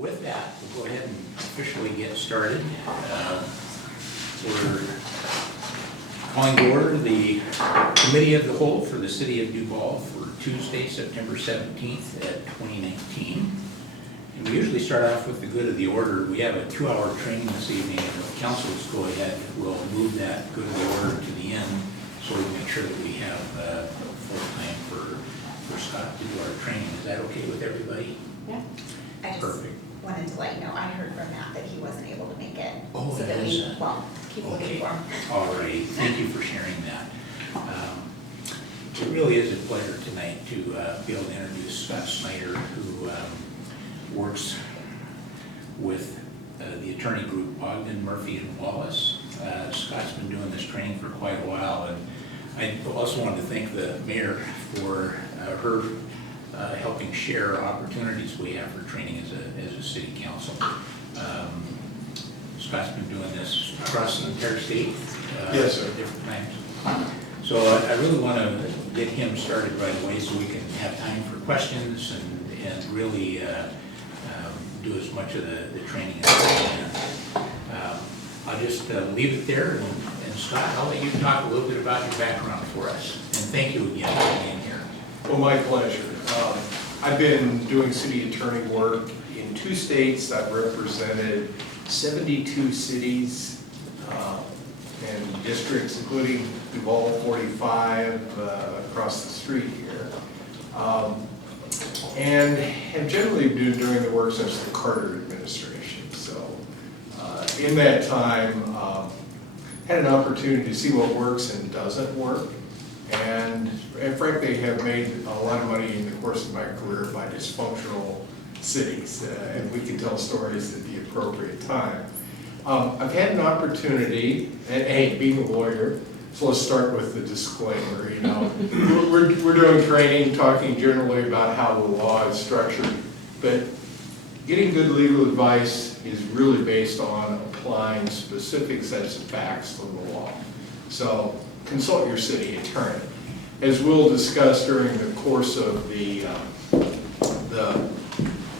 with that, we'll go ahead and officially get started. We're calling to order the Committee of the Whole for the City of Duval for Tuesday, September 17th at 2019. And we usually start off with the good of the order. We have a 2-hour training this evening, and if the councils go ahead, we'll move that good of the order to the end so we can make sure that we have full time for Scott to do our training. Is that okay with everybody? Yeah. I just Perfect. wanted to let you know, I heard from Matt that he wasn't able to make it. Oh, So that that is we, a- well, keep looking Okay, for him. all right, thank you for sharing that. It really is a pleasure tonight to be able to introduce Scott Snyder, who works with the attorney group Ogden, Murphy, and Wallace. Scott's been doing this training for quite a while, and I also wanted to thank the mayor for her helping share opportunities we have for training as a city council. Scott's been doing this across the entire state. Yes, sir. At different times. So I really want to get him started right away so we can have time for questions and really do as much of the training as we can. I'll just leave it there, and Scott, I'll let you talk a little bit about your background for us. And thank you again for being here. Well, my pleasure. I've been doing city attorney work in 2 states. I've represented 72 cities and districts, including Duval 45 across the street here. And have generally been doing the work since the Carter administration. So in that time, had an opportunity to see what works and doesn't work. And frankly, have made a lot of money in the course of my career by dysfunctional cities. And we can tell stories at the appropriate time. I've had an opportunity, and hey, being a lawyer, so let's start with the disclaimer, you know. We're doing training, talking generally about how the law is structured, but getting good legal advice is really based on applying specific sets of facts to the law. So consult your city attorney. As we'll discuss during the course of the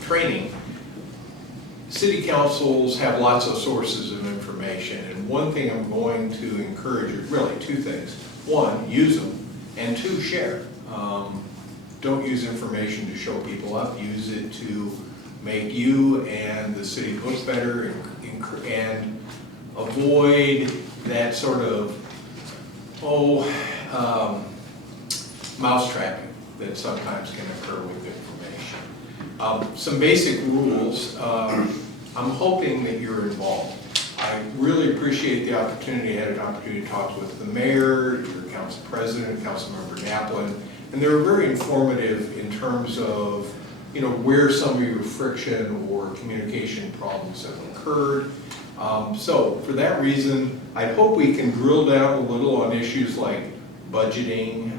training, city councils have lots of sources of information, and one thing I'm going to encourage you, really 2 things. 1, use them, and 2, share. Don't use information to show people up, use it to make you and the city look better and avoid that sort of, mousetrapping that sometimes can occur with information. Some basic rules. I'm hoping that you're involved. I really appreciate the opportunity. I had an opportunity to talk with the mayor, your council president, Councilmember Naplin, and they were very informative in terms of, you know, where some of your friction or communication problems have occurred. So for that reason, I hope we can drill down a little on issues like budgeting,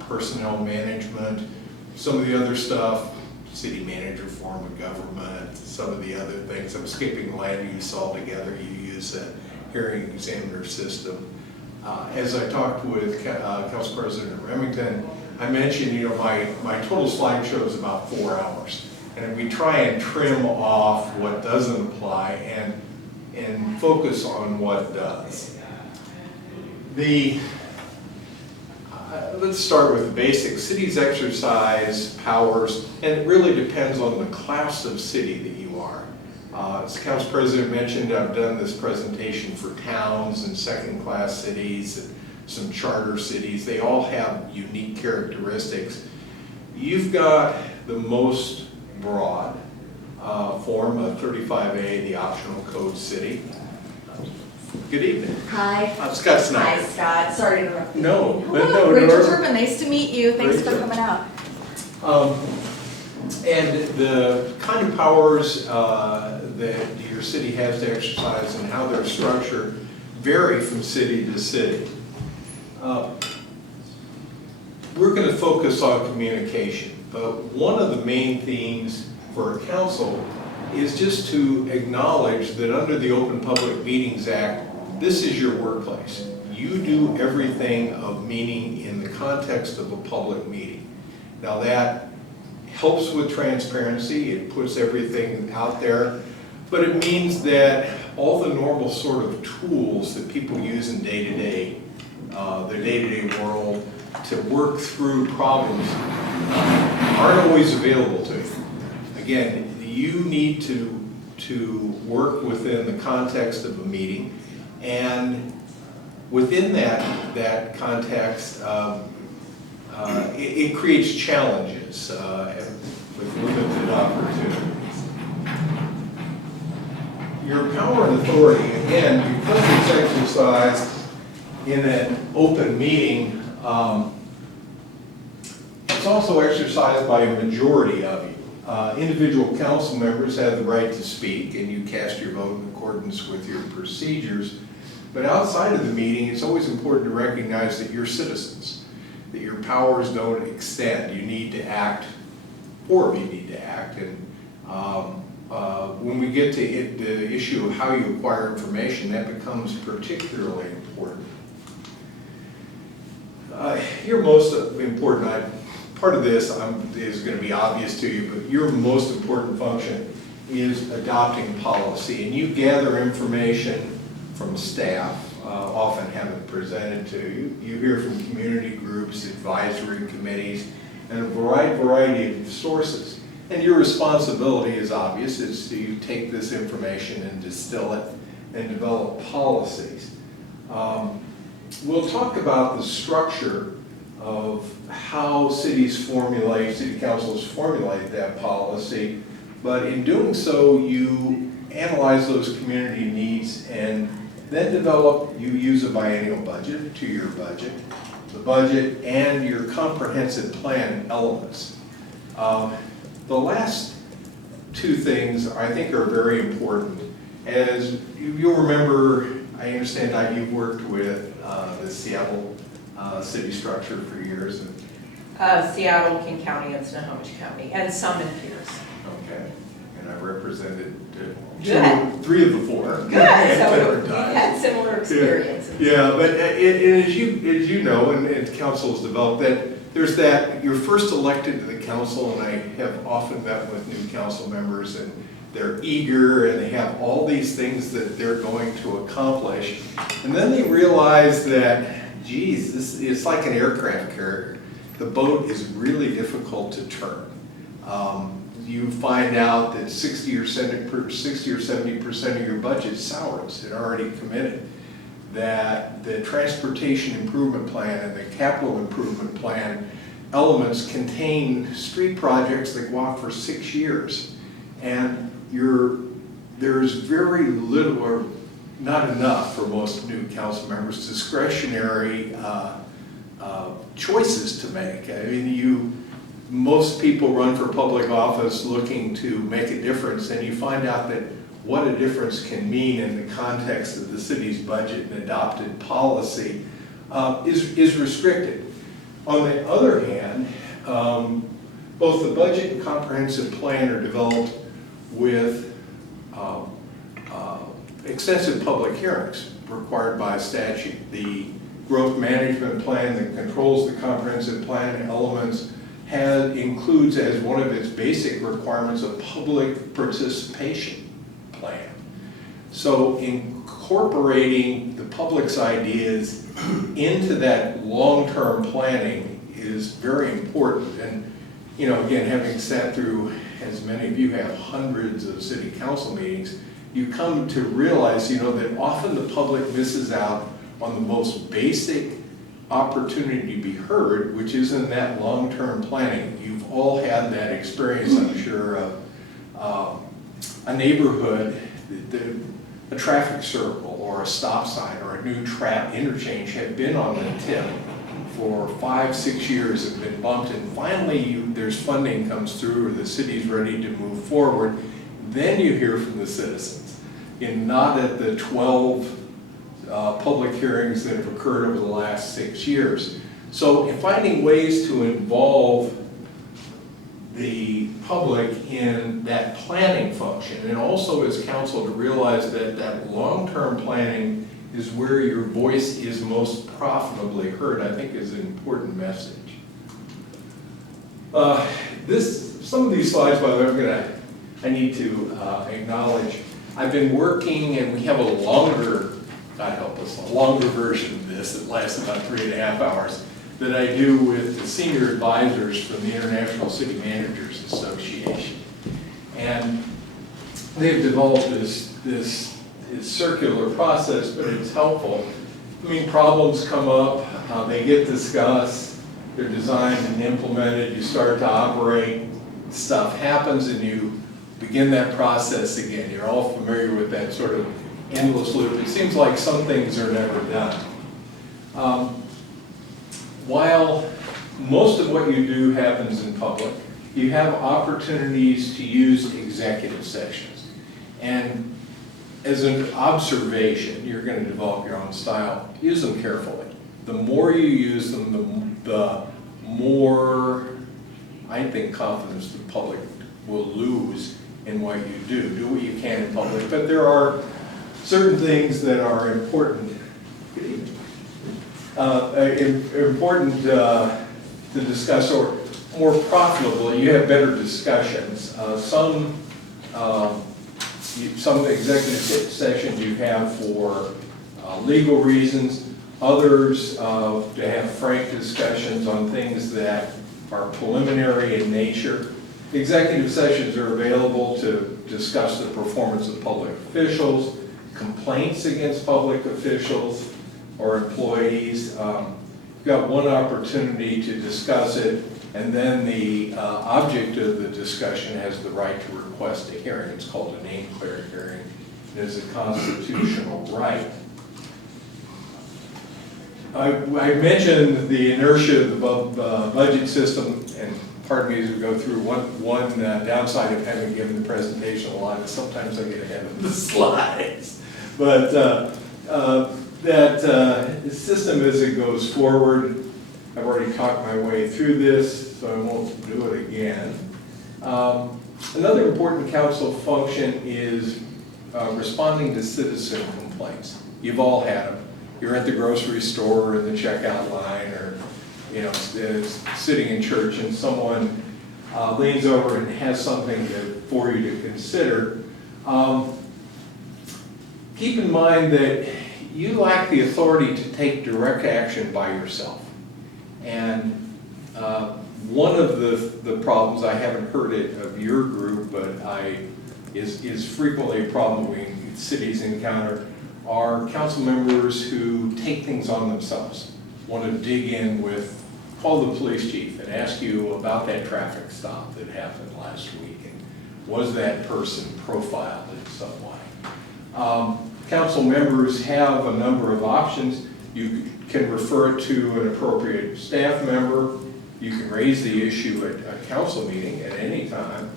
personnel management, some of the other stuff, city manager form of government, some of the other things. I'm skipping land use altogether. You use a hearing examiner system. As I talked with Council President Remington, I mentioned, you know, my total slideshow is about 4 hours. And we try and trim off what doesn't apply and focus on what does. Let's start with the basics. Cities exercise powers, and it really depends on the class of city that you are. As the Council President mentioned, I've done this presentation for towns and second-class cities and some charter cities. They all have unique characteristics. You've got the most broad form of 35A, the optional code city. Good evening. Hi. I'm Scott Snyder. Hi, Scott. Sorry to interrupt you. No, Hello, Rachel Turpin. Nice to meet you. Thanks for Rachel. coming out. And the kind of powers that your city has to exercise and how they're structured vary from city to city. We're going to focus on communication, but one of the main themes for a council is just to acknowledge that under the Open Public Meetings Act, this is your workplace. You do everything of meaning in the context of a public meeting. Now that helps with transparency, it puts everything out there, but it means that all the normal sort of tools that people use in day-to-day, their day-to-day world, to work through problems aren't always available to you. Again, you need to work within the context of a meeting, and within that context, it creates challenges with limited opportunities. Your power and authority, again, because it's exercised in an open meeting, it's also exercised by a majority of you. Individual council members have the right to speak, and you cast your vote in accordance with your procedures. But outside of the meeting, it's always important to recognize that you're citizens, that your powers don't extend. You need to act, or you need to act. And when we get to the issue of how you acquire information, that becomes particularly important. Your most important, part of this is going to be obvious to you, but your most important function is adopting policy. And you gather information from staff, often have it presented to you. You hear from community groups, advisory committees, and a variety of sources. And your responsibility is obvious, is to take this information and distill it and develop policies. We'll talk about the structure of how city councils formulate that policy, but in doing so, you analyze those community needs and then you use a biennial budget, two-year budget, the budget, and your comprehensive plan elements. The last two things I think are very important. As you'll remember, I understand that you've worked with the Seattle city structure for years. Seattle, King County, and Snohomish County, and some in Pierce. Okay, and I've represented Good. 3 of the 4. Good, so we've had similar experiences. Yeah, but as you know, and council's developed, that there's that, you're first elected to the council, and I have often met with new council members, and they're eager, and they have all these things that they're going to accomplish, and then they realize that, geez, it's like an aircraft carrier. The boat is really difficult to turn. You find out that 60 or 70% of your budget is salaries and already committed. That the transportation improvement plan and the capital improvement plan elements contain street projects that go out for 6 years. And there's very little or not enough for most new council members discretionary choices to make. I mean, most people run for public office looking to make a difference, and you find out that what a difference can mean in the context of the city's budget and adopted policy is restricted. On the other hand, both the budget and comprehensive plan are developed with extensive public hearings required by statute. The growth management plan that controls the comprehensive plan elements includes as one of its basic requirements a public participation plan. So incorporating the public's ideas into that long-term planning is very important. And again, having sat through, as many of you have, hundreds of city council meetings, you come to realize that often the public misses out on the most basic opportunity to be heard, which is in that long-term planning. You've all had that experience, I'm sure, of a neighborhood, a traffic circle or a stop sign or a new trap interchange have been on the tip for 5-6 years, have been bumped, and finally there's funding comes through or the city's ready to move forward. Then you hear from the citizens, and not at the 12 public hearings that have occurred over the last 6 years. So in finding ways to involve the public in that planning function, and also as council to realize that that long-term planning is where your voice is most profitably heard, I think is an important message. This some of these slides, by the way, I need to acknowledge, I've been working, and we have a longer, God help us, a longer version of this that lasts about 3.5 hours, that I do with the senior advisors from the International City Managers Association. And they've developed this circular process, but it's helpful. I mean, problems come up, they get discussed, they're designed and implemented, you start to operate, stuff happens, and you begin that process again. You're all familiar with that sort of endless loop. It seems like some things are never done. While most of what you do happens in public, you have opportunities to use executive sessions. And as an observation, you're going to develop your own style. Use them carefully. The more you use them, the more, I think, confidence the public will lose in what you do. Do what you can in public, but there are certain things that are important. Good evening. Important to discuss, or more profitably, you have better discussions. Some executive sessions you have for legal reasons, others to have frank discussions on things that are preliminary in nature. Executive sessions are available to discuss the performance of public officials, complaints against public officials or employees. You've got one opportunity to discuss it, and then the object of the discussion has the right to request a hearing. It's called a name-clearing hearing. It is a constitutional right. I mentioned the inertia of the budget system, and pardon me as we go through, one downside of having given the presentation a lot is sometimes I get ahead of the slides. But that system as it goes forward, I've already talked my way through this, so I won't do it again. Another important council function is responding to citizen complaints. You've all had them. You're at the grocery store or in the checkout line, or sitting in church, and someone leans over and has something for you to consider. Keep in mind that you lack the authority to take direct action by yourself. And one of the problems, I haven't heard it of your group, but is frequently a problem cities encounter, are council members who take things on themselves, want to dig in with, call the police chief and ask you about that traffic stop that happened last week, and was that person profiled in some way? Council members have a number of options. You can refer it to an appropriate staff member. You can raise the issue at a council meeting at any time.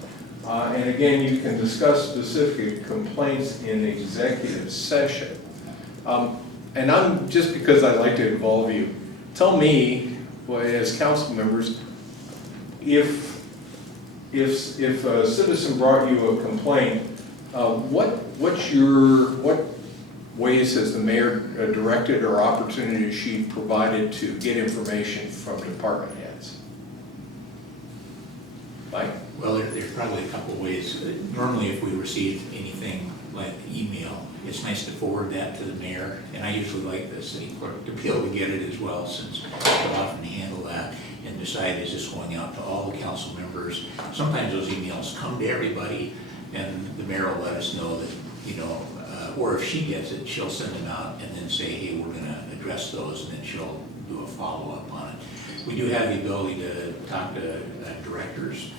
And again, you can discuss specific complaints in executive session. And I'm, just because I like to involve you, tell me, well, as council members, if a citizen brought you a complaint, what ways has the mayor directed or opportunity she provided to get information from department heads? Mike? Well, there's probably a couple of ways. Normally, if we receive anything like email, it's nice to forward that to the mayor, and I usually like the city clerk to be able to get it as well, since they often handle that and decide, is this going out to all the council members? Sometimes those emails come to everybody, and the mayor will let us know that, or if she gets it, she'll send them out and then say, hey, we're going to address those, and then she'll do a follow-up on it. We do have the ability to talk to directors.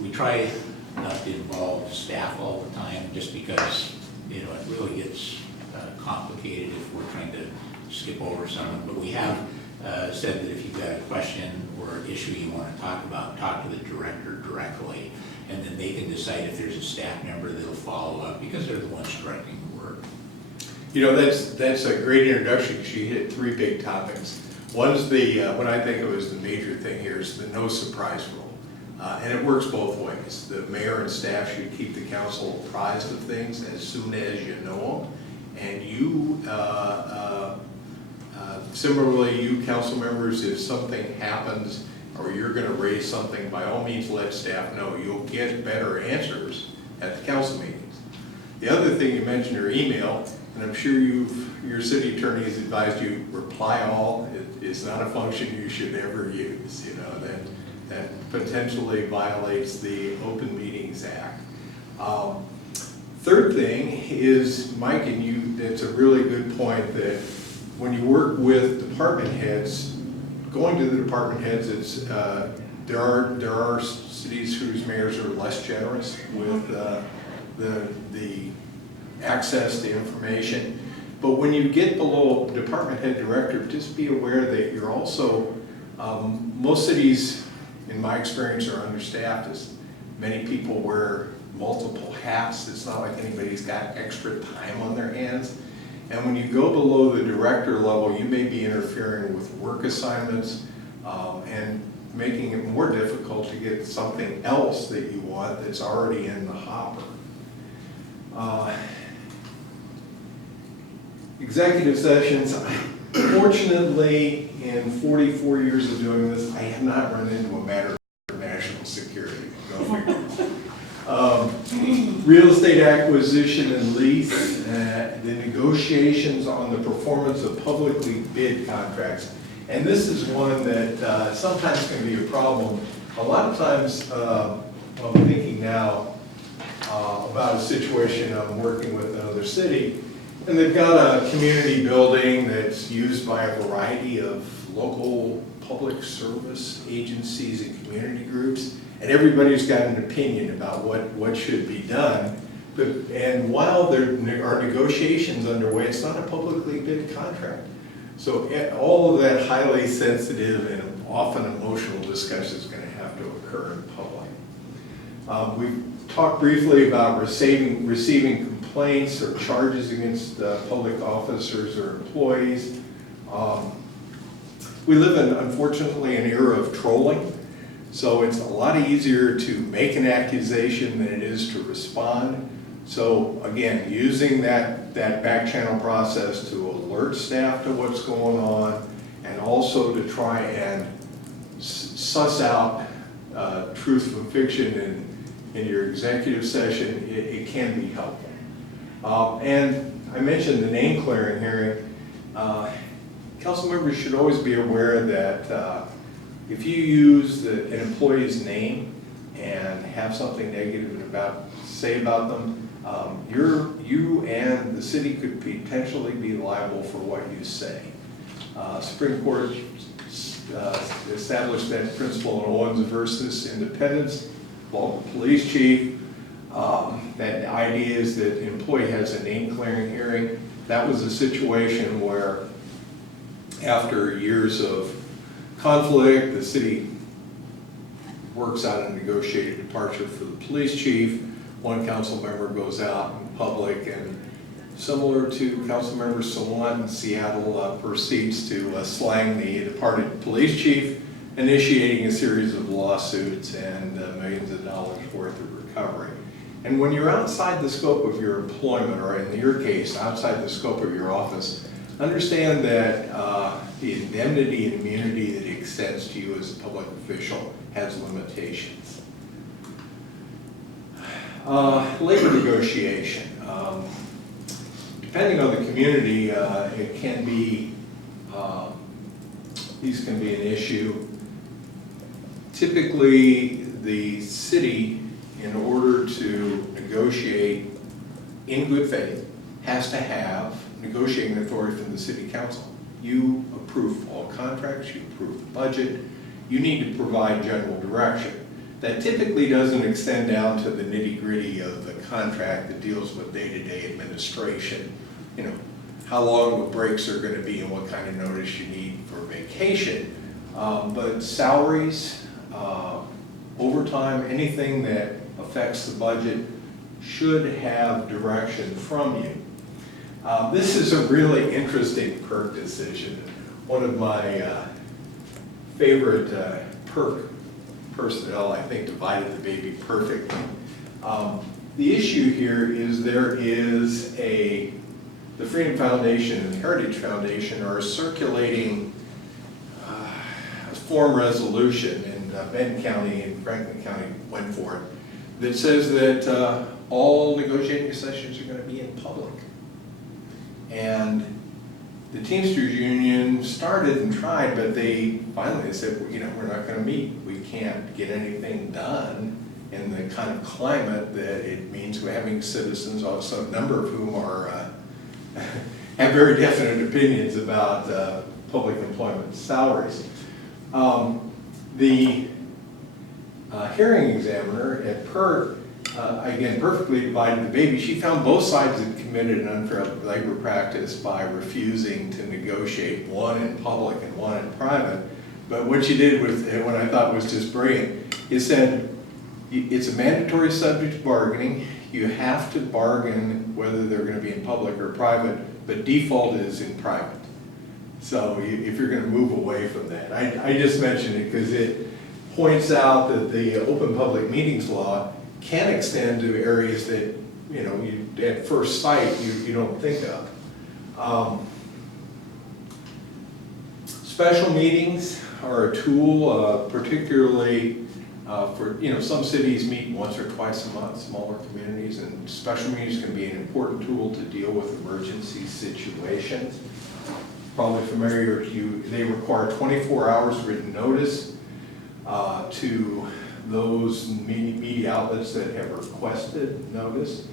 We try not to involve staff all the time, just because it really gets complicated if we're trying to skip over something. But we have said that if you've got a question or issue you want to talk about, talk to the director directly, and then they can decide if there's a staff member that'll follow up, because they're the ones directing the work. That's a great introduction. She hit three big topics. One's what I think of as the major thing here is the no surprise rule. And it works both ways. The mayor and staff should keep the council apprised of things as soon as you know them. And you, similarly, you council members, if something happens or you're gonna raise something, by all means let staff know. You'll get better answers at the council meetings. The other thing you mentioned in your email, and I'm sure your city attorney has advised you, reply all. It is not a function you should ever use, you know, that potentially violates the Open Meetings Act. Third thing is, Mike, and you, that's a really good point, that when you work with department heads, going to the department heads, it's, there are cities whose mayors are less generous with the access to information. But when you get below department head director, just be aware that you're also, most cities, in my experience, are understaffed, as many people wear multiple hats. It's not like anybody's got extra time on their hands. And when you go below the director level, you may be interfering with work assignments and making it more difficult to get something else that you want that's already in the hopper. Executive sessions. Fortunately, in 44 years of doing this, I have not run into a matter of national security. Go figure. Real estate acquisition and lease, the negotiations on the performance of publicly bid contracts. And this is one that sometimes can be a problem. A lot of times, I'm thinking now about a situation I'm working with another city, and they've got a community building that's used by a variety of local public service agencies and community groups, and everybody's got an opinion about what should be done. And while there are negotiations underway, it's not a publicly bid contract. So all of that highly sensitive and often emotional discussion is going to have to occur in public. We've talked briefly about receiving complaints or charges against public officers or employees. We live in, unfortunately, an era of trolling. So it's a lot easier to make an accusation than it is to respond. So again, using that back channel process to alert staff to what's going on, and also to try and suss out truth from fiction in your executive session, it can be helpful. And I mentioned the name clearing hearing. Council members should always be aware that if you use an employee's name and have something negative say about them, you and the city could potentially be liable for what you say. Supreme Court established that principle in Owens versus Independence, local police chief. That idea is that an employee has a name clearing hearing. That was a situation where after years of conflict, the city works out a negotiated departure for the police chief. One council member goes out in public and, similar to Councilmember Sawant in Seattle, proceeds to slang the departed police chief, initiating a series of lawsuits and millions of dollars worth of recovery. And when you're outside the scope of your employment, or in your case, outside the scope of your office, understand that the indemnity and immunity that extends to you as a public official has limitations. Labor negotiation. Depending on the community, it can be, these can be an issue. Typically, the city, in order to negotiate in good faith, has to have negotiating authority from the city council. You approve all contracts, you approve the budget, you need to provide general direction. That typically doesn't extend down to the nitty-gritty of the contract that deals with day-to-day administration. You know, how long the breaks are going to be and what kind of notice you need for vacation. But salaries, overtime, anything that affects the budget should have direction from you. This is a really interesting PERC decision. One of my favorite PERC personnel, I think, divided the baby perfectly. The issue here is there is the Freedom Foundation and the Heritage Foundation are circulating a form resolution, and Benton County and Franklin County went for it, that says that all negotiating sessions are going to be in public. And the Teamsters Union started and tried, but they finally said, well, we're not going to meet. We can't get anything done in the kind of climate that it means we're having citizens, also a number of whom are have very definite opinions about public employment salaries. The hearing examiner at PERT, again, perfectly divided the baby. She found both sides had committed an unfair labor practice by refusing to negotiate, one in public and one in private. But what she did was, and what I thought was just brilliant, is said it's a mandatory subject to bargaining. You have to bargain whether they're going to be in public or private, but default is in private. So if you're going to move away from that, I just mentioned it because it points out that the Open Public Meetings Law can extend to areas that, you at first sight, you don't think of. Special meetings are a tool, particularly for, some cities meet once or twice a month, smaller communities, and special meetings can be an important tool to deal with emergency situations. Probably familiar to you, they require 24 hours written notice to those media outlets that have requested notice.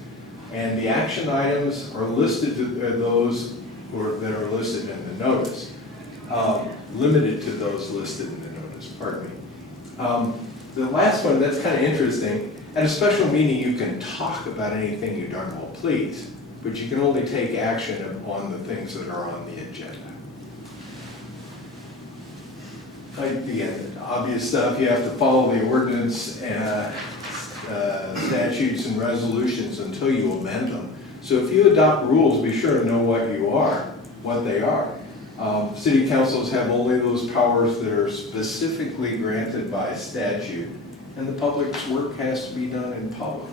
And the action items are listed to those that are listed in the notice, limited to those listed in the notice, pardon me. The last one, that's kind of interesting. At a special meeting, you can talk about anything you darn well please, but you can only take action on the things that are on the agenda. Again, obvious stuff, you have to follow the ordinance and statutes and resolutions until you amend them. So if you adopt rules, be sure to know what they are. City councils have only those powers that are specifically granted by statute, and the public's work has to be done in public.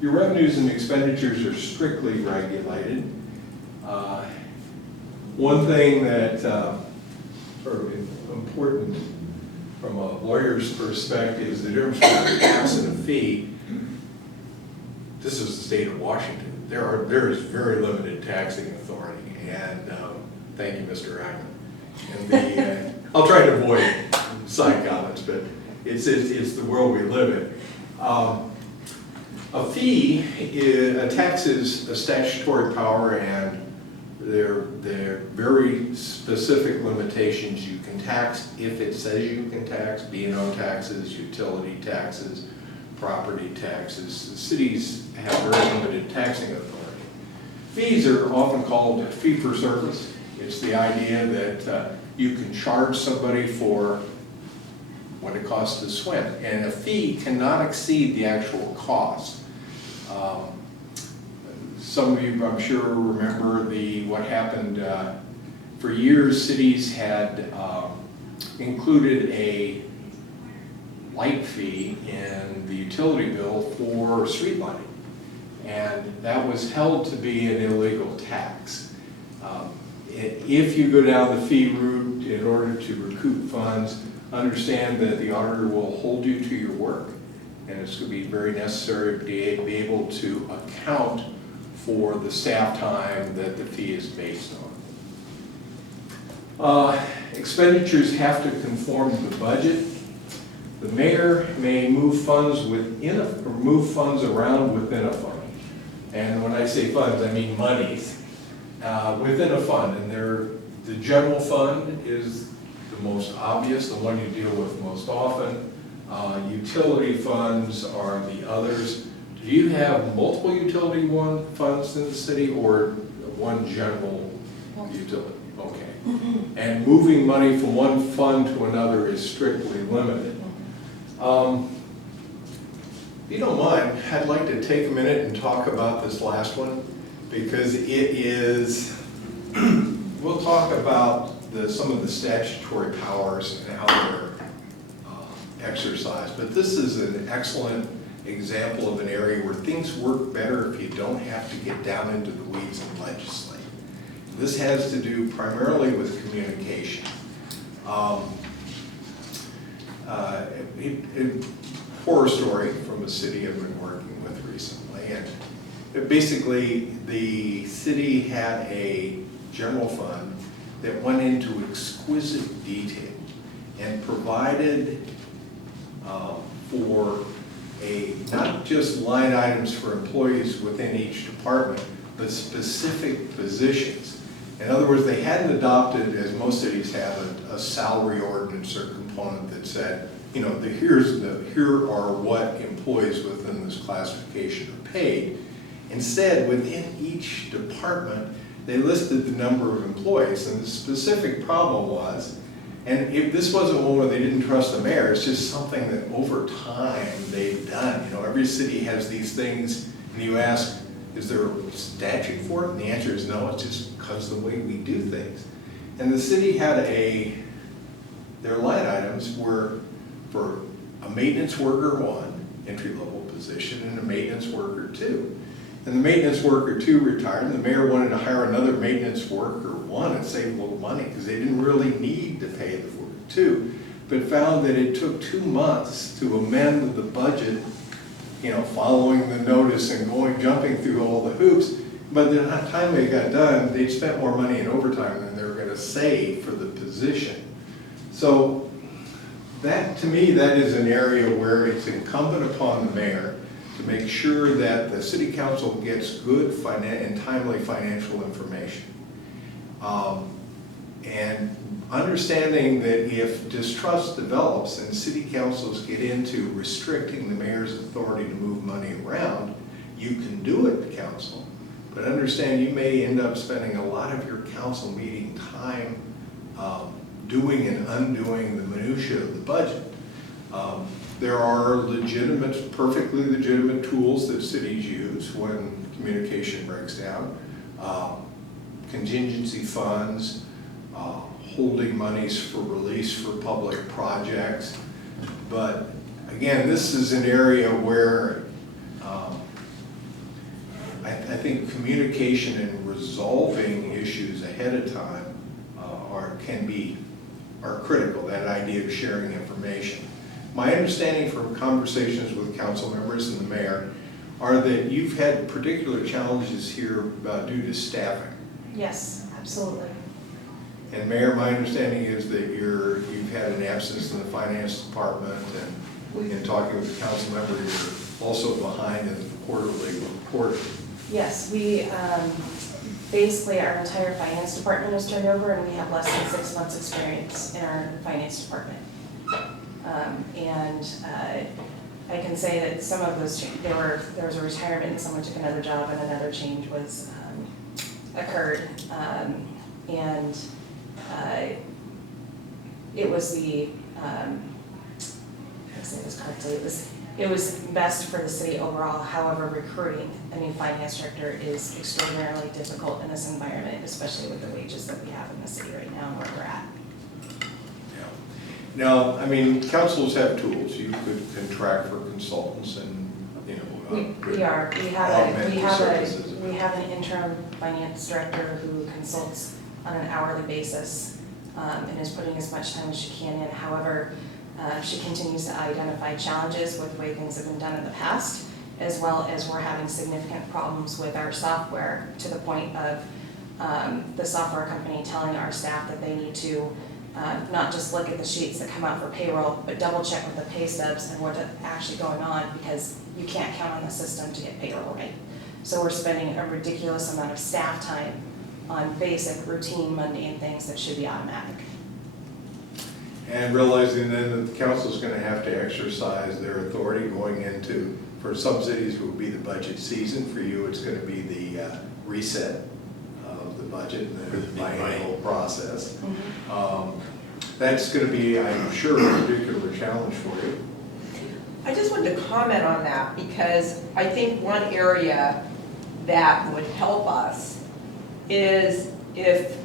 Your revenues and expenditures are strictly regulated. One thing that sort of important from a lawyer's perspective is the difference between a tax and a fee. This is the state of Washington. There is very limited taxing authority, and thank you, Mr. Rackman. And I'll try to avoid side comments, but it's the world we live in. A fee, a tax is a statutory power, and there are very specific limitations. You can tax if it says you can tax, B&O taxes, utility taxes, property taxes. The cities have very limited taxing authority. Fees are often called fee for service. It's the idea that you can charge somebody for what it costs to swim, and a fee cannot exceed the actual cost. Some of you, I'm sure, remember what happened. For years, cities had included a light fee in the utility bill for street lighting, and that was held to be an illegal tax. If you go down the fee route in order to recoup funds, understand that the auditor will hold you to your work, and it's going to be very necessary to be able to account for the staff time that the fee is based on. Expenditures have to conform to the budget. The mayor may move funds move funds around within a fund. And when I say funds, I mean monies within a fund. And the general fund is the most obvious, the one you deal with most often. Utility funds are the others. Do you have multiple utility funds in the city, or one general utility? Okay. And moving money from one fund to another is strictly limited. If you don't mind, I'd like to take a minute and talk about this last one, because it is, we'll talk about some of the statutory powers and how they're exercised, but this is an excellent example of an area where things work better if you don't have to get down into the weeds and legislate. This has to do primarily with communication. Horror story from a city I've been working with recently, and basically the city had a general fund that went into exquisite detail and provided for not just line items for employees within each department, but specific positions. In other words, they hadn't adopted, as most cities have, a salary ordinance or component that said, you know, here are what employees within this classification are paid. Instead, within each department, they listed the number of employees, and the specific problem was, and if this wasn't one where they didn't trust the mayor, it's just something that over time they've done. You know, every city has these things, and you ask, is there a statute for it? And the answer is no, it's just because of the way we do things. And the city had their line items were for a maintenance worker 1, entry-level position, and a maintenance worker 2. And the maintenance worker 2 retired, and the mayor wanted to hire another maintenance worker 1 and save a little money because they didn't really need to pay the worker 2, but found that it took 2 months to amend the budget, you know, following the notice and jumping through all the hoops. By the time they got done, they'd spent more money in overtime than they were going to save for the position. So that, to me, that is an area where it's incumbent upon the mayor to make sure that the city council gets good and timely financial information. And understanding that if distrust develops and city councils get into restricting the mayor's authority to move money around, you can do it, council, but understand you may end up spending a lot of your council meeting time doing and undoing the minutia of the budget. There are perfectly legitimate tools that cities use when communication breaks down. Contingency funds, holding monies for release for public projects. But again, this is an area where I think communication and resolving issues ahead of time are critical, that idea of sharing information. My understanding from conversations with council members and the mayor are that you've had particular challenges here due to staffing. Yes, absolutely. And Mayor, my understanding is that you've had an absence in the finance department, and in talking with the council member, you're also behind in the quarterly report. Yes, we, basically our entire finance department is turned over, and we have less than 6 months experience in our finance department. I can say that some of those, there was a retirement and someone took another job and another change was occurred. It was the, I say this correctly, it was best for the city overall. However, recruiting a new finance director is extraordinarily difficult in this environment, especially with the wages that we have in the city right now and where we're at. Now, I mean, councils have tools. You could contract for consultants and, you know. We have augment the services. we have an interim finance director who consults on an hourly basis and is putting as much time as she can in. However, she continues to identify challenges with the way things have been done in the past, as well as we're having significant problems with our software, to the point of the software company telling our staff that they need to not just look at the sheets that come out for payroll, but double check with the pay stubs and what's actually going on, because you can't count on the system to get payroll right. So we're spending a ridiculous amount of staff time on basic, routine, mundane things that should be automatic. And realizing then that the council's going to have to exercise their authority going into, for some cities it would be the budget season. For you, it's going to be the reset of the budget and the biannual process. Mm-hmm. That's going to be, I'm sure, a particular challenge for you. I just wanted to comment on that because I think one area that would help us is if,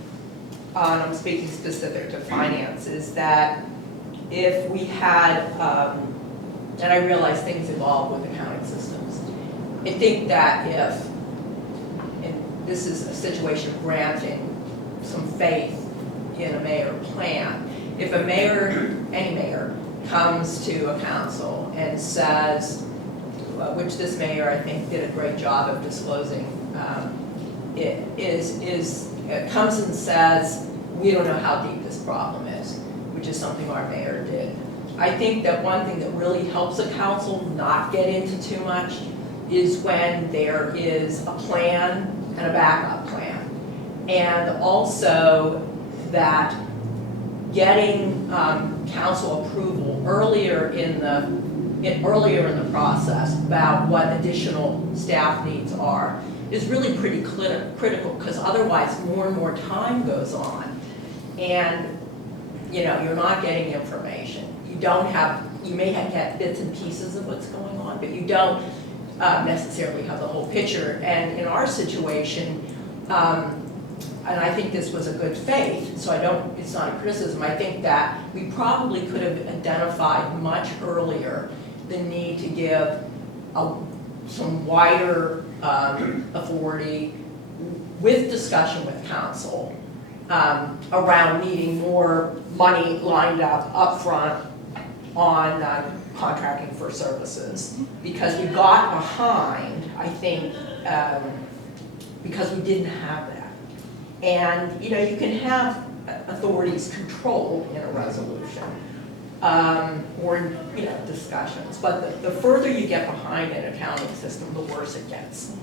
and I'm speaking specific to finance, is that if we had, and I realize things evolve with accounting systems, I think that if, and this is a situation of granting some faith in a mayor plan. If a mayor, any mayor, comes to a council and says, which this mayor, I think, did a great job of disclosing, comes and says, we don't know how deep this problem is, which is something our mayor did. I think that one thing that really helps a council not get into too much is when there is a plan and a backup plan. And also that getting council approval earlier in the process about what additional staff needs are is really pretty critical, because otherwise more and more time goes on and you're not getting information. You may have bits and pieces of what's going on, but you don't necessarily have the whole picture. And in our situation, and I think this was a good faith, so it's not a criticism, I think that we probably could have identified much earlier the need to give some wider authority with discussion with council around needing more money lined up front on contracting for services. Because we got behind, I think, because we didn't have that. And you can have authorities control in a resolution or in discussions, but the further you get behind an accounting system, the worse it gets.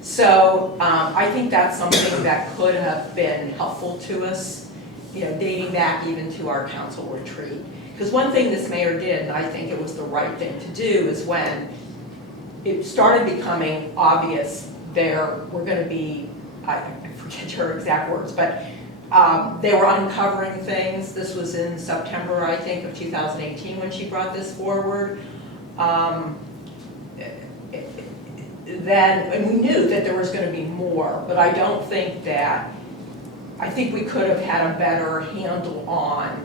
So I think that's something that could have been helpful to us, dating back even to our council retreat. Because one thing this mayor did, and I think it was the right thing to do, is when it started becoming obvious there were going to be, I forget her exact words, but they were uncovering things. This was in September, I think, of 2018 when she brought this forward. And we knew that there was going to be more, but I think we could have had a better handle on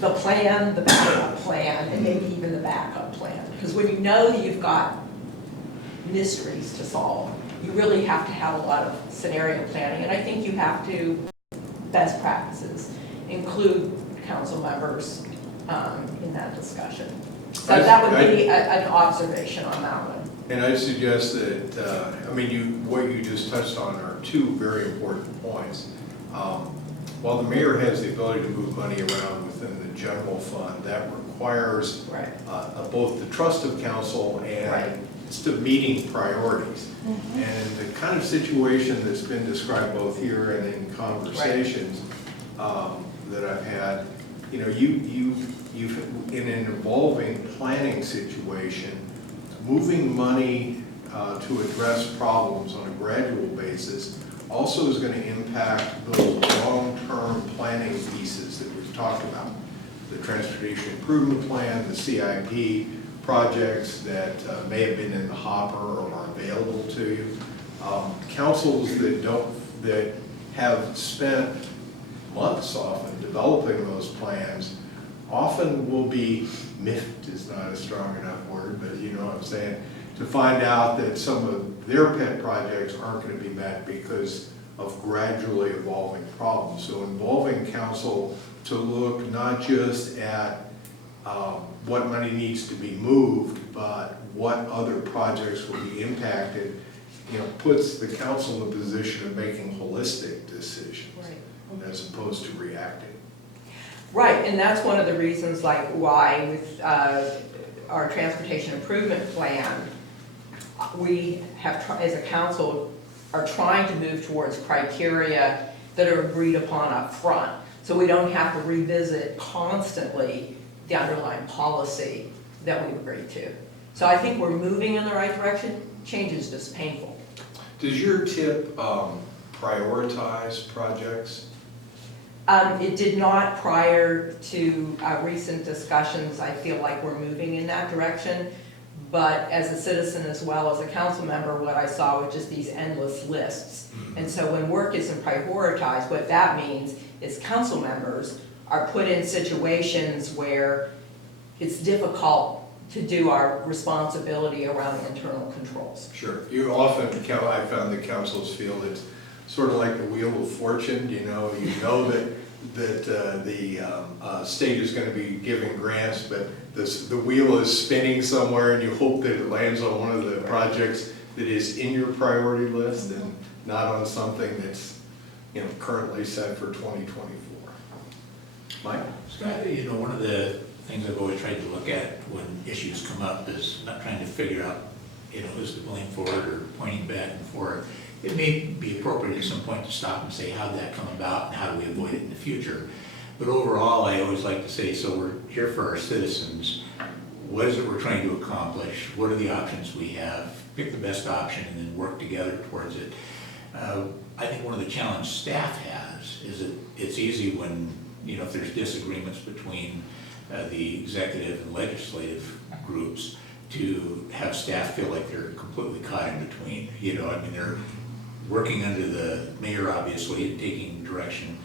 the plan, the backup plan, and maybe even the backup plan. Because when you know that you've got mysteries to solve, you really have to have a lot of scenario planning. And I think you have to, best practices, include council members in that discussion. So that would be an observation on that one. And I suggest that, what you just touched on are two very important points. While the mayor has the ability to move money around within the general fund, that requires both the trust of council and it's to meeting priorities. And the kind of situation that's been described both here and in conversations that I've had, you've in an evolving planning situation, moving money to address problems on a gradual basis also is going to impact those long-term planning pieces that we've talked about. The Transportation Improvement Plan, the CIP projects that may have been in the hopper or are available to you. Councils that have spent months often developing those plans often will be miffed is not a strong enough word, but you know what I'm saying, to find out that some of their pet projects aren't going to be met because of gradually evolving problems. So involving council to look not just at what money needs to be moved, but what other projects will be impacted, puts the council in a position of making holistic decisions as opposed to reacting. Right, and that's one of the reasons why with our transportation improvement plan, we have, as a council, are trying to move towards criteria that are agreed upon up front. So we don't have to revisit constantly the underlying policy that we've agreed to. So I think we're moving in the right direction. Change is just painful. Does your tip prioritize projects? It did not prior to recent discussions. I feel like we're moving in that direction. But as a citizen as well as a council member, what I saw was just these endless lists. And so when work isn't prioritized, what that means is council members are put in situations where it's difficult to do our responsibility around internal controls. Sure. You often, I found that councils feel it's sort of like the Wheel of Fortune, you know that the state is gonna be giving grants, but the wheel is spinning somewhere and you hope that it lands on one of the projects that is in your priority list and not on something that's, you know, currently set for 2024. Mike? Scott, you know, one of the things I've always tried to look at when issues come up is not trying to figure out, you know, who's to blame for it or pointing back and forth. It may be appropriate at some point to stop and say, how did that come about and how do we avoid it in the future? But overall, I always like to say, so we're here for our citizens. What is it we're trying to accomplish? What are the options we have? Pick the best option and then work together towards it. I think one of the challenges staff has is that it's easy when, you know, if there's disagreements between the executive and legislative groups to have staff feel like they're completely caught in between. You know, I mean, they're working under the mayor, obviously, and taking direction,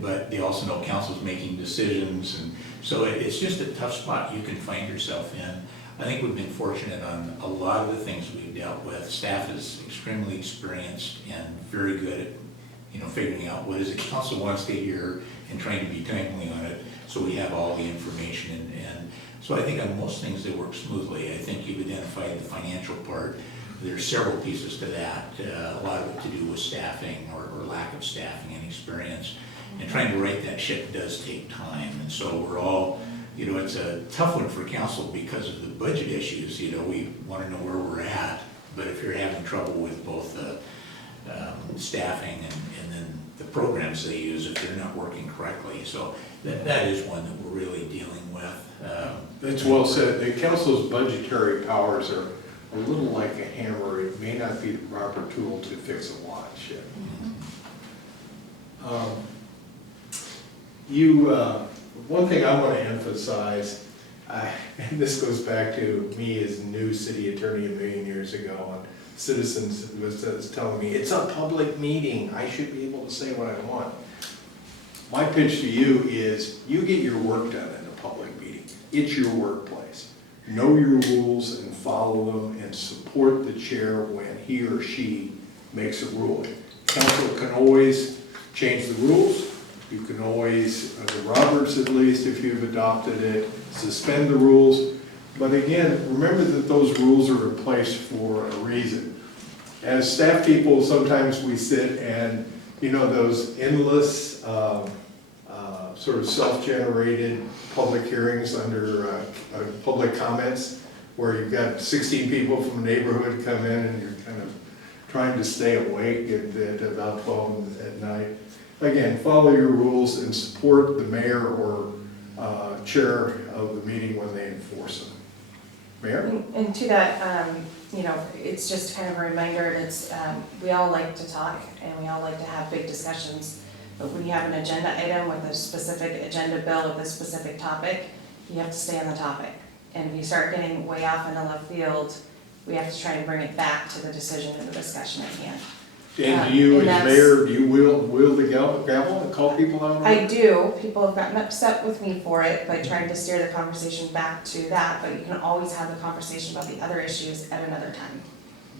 but they also know council's making decisions, and so it's just a tough spot you can find yourself in. I think we've been fortunate on a lot of the things we've dealt with. Staff is extremely experienced and very good at, you know, figuring out what is the council wants to hear and trying to be timely on it, so we have all the information. And so I think on most things they work smoothly. I think you've identified the financial part. There's several pieces to that, a lot of it to do with staffing or lack of staffing and experience. And trying to right that ship does take time. And so we're all, you know, it's a tough one for council because of the budget issues. You know, we want to know where we're at, but if you're having trouble with both the staffing and then the programs they use, if they're not working correctly. So that is one that we're really dealing with. That's well said. The council's budgetary powers are a little like a hammer. It may not be the proper tool to fix a lot of shit. One thing I want to emphasize, and this goes back to me as a new city attorney a million years ago, and citizens was telling me, it's a public meeting, I should be able to say what I want. My pitch to you is, you get your work done in a public meeting. It's your workplace. Know your rules and follow them and support the chair when he or she makes a ruling. Council can always change the rules. You can always, the Roberts at least, if you've adopted it, suspend the rules. But again, remember that those rules are in place for a reason. As staff people, sometimes we sit and, you know, those endless sort of self-generated public hearings under public comments, where you've got 16 people from a neighborhood come in and you're kind of trying to stay awake at about 12 at night. Again, follow your rules and support the mayor or chair of the meeting when they enforce them. Mayor? And to that, you know, it's just kind of a reminder that we all like to talk and we all like to have big discussions. But when you have an agenda item with a specific agenda bill with a specific topic, you have to stay on the topic. And if you start getting way off into left field, we have to try and bring it back to the decision and the discussion at hand. And do you, and as mayor, do you wield the gavel and call people out on I it? do. People have gotten upset with me for it by trying to steer the conversation back to that, but you can always have a conversation about the other issues at another time.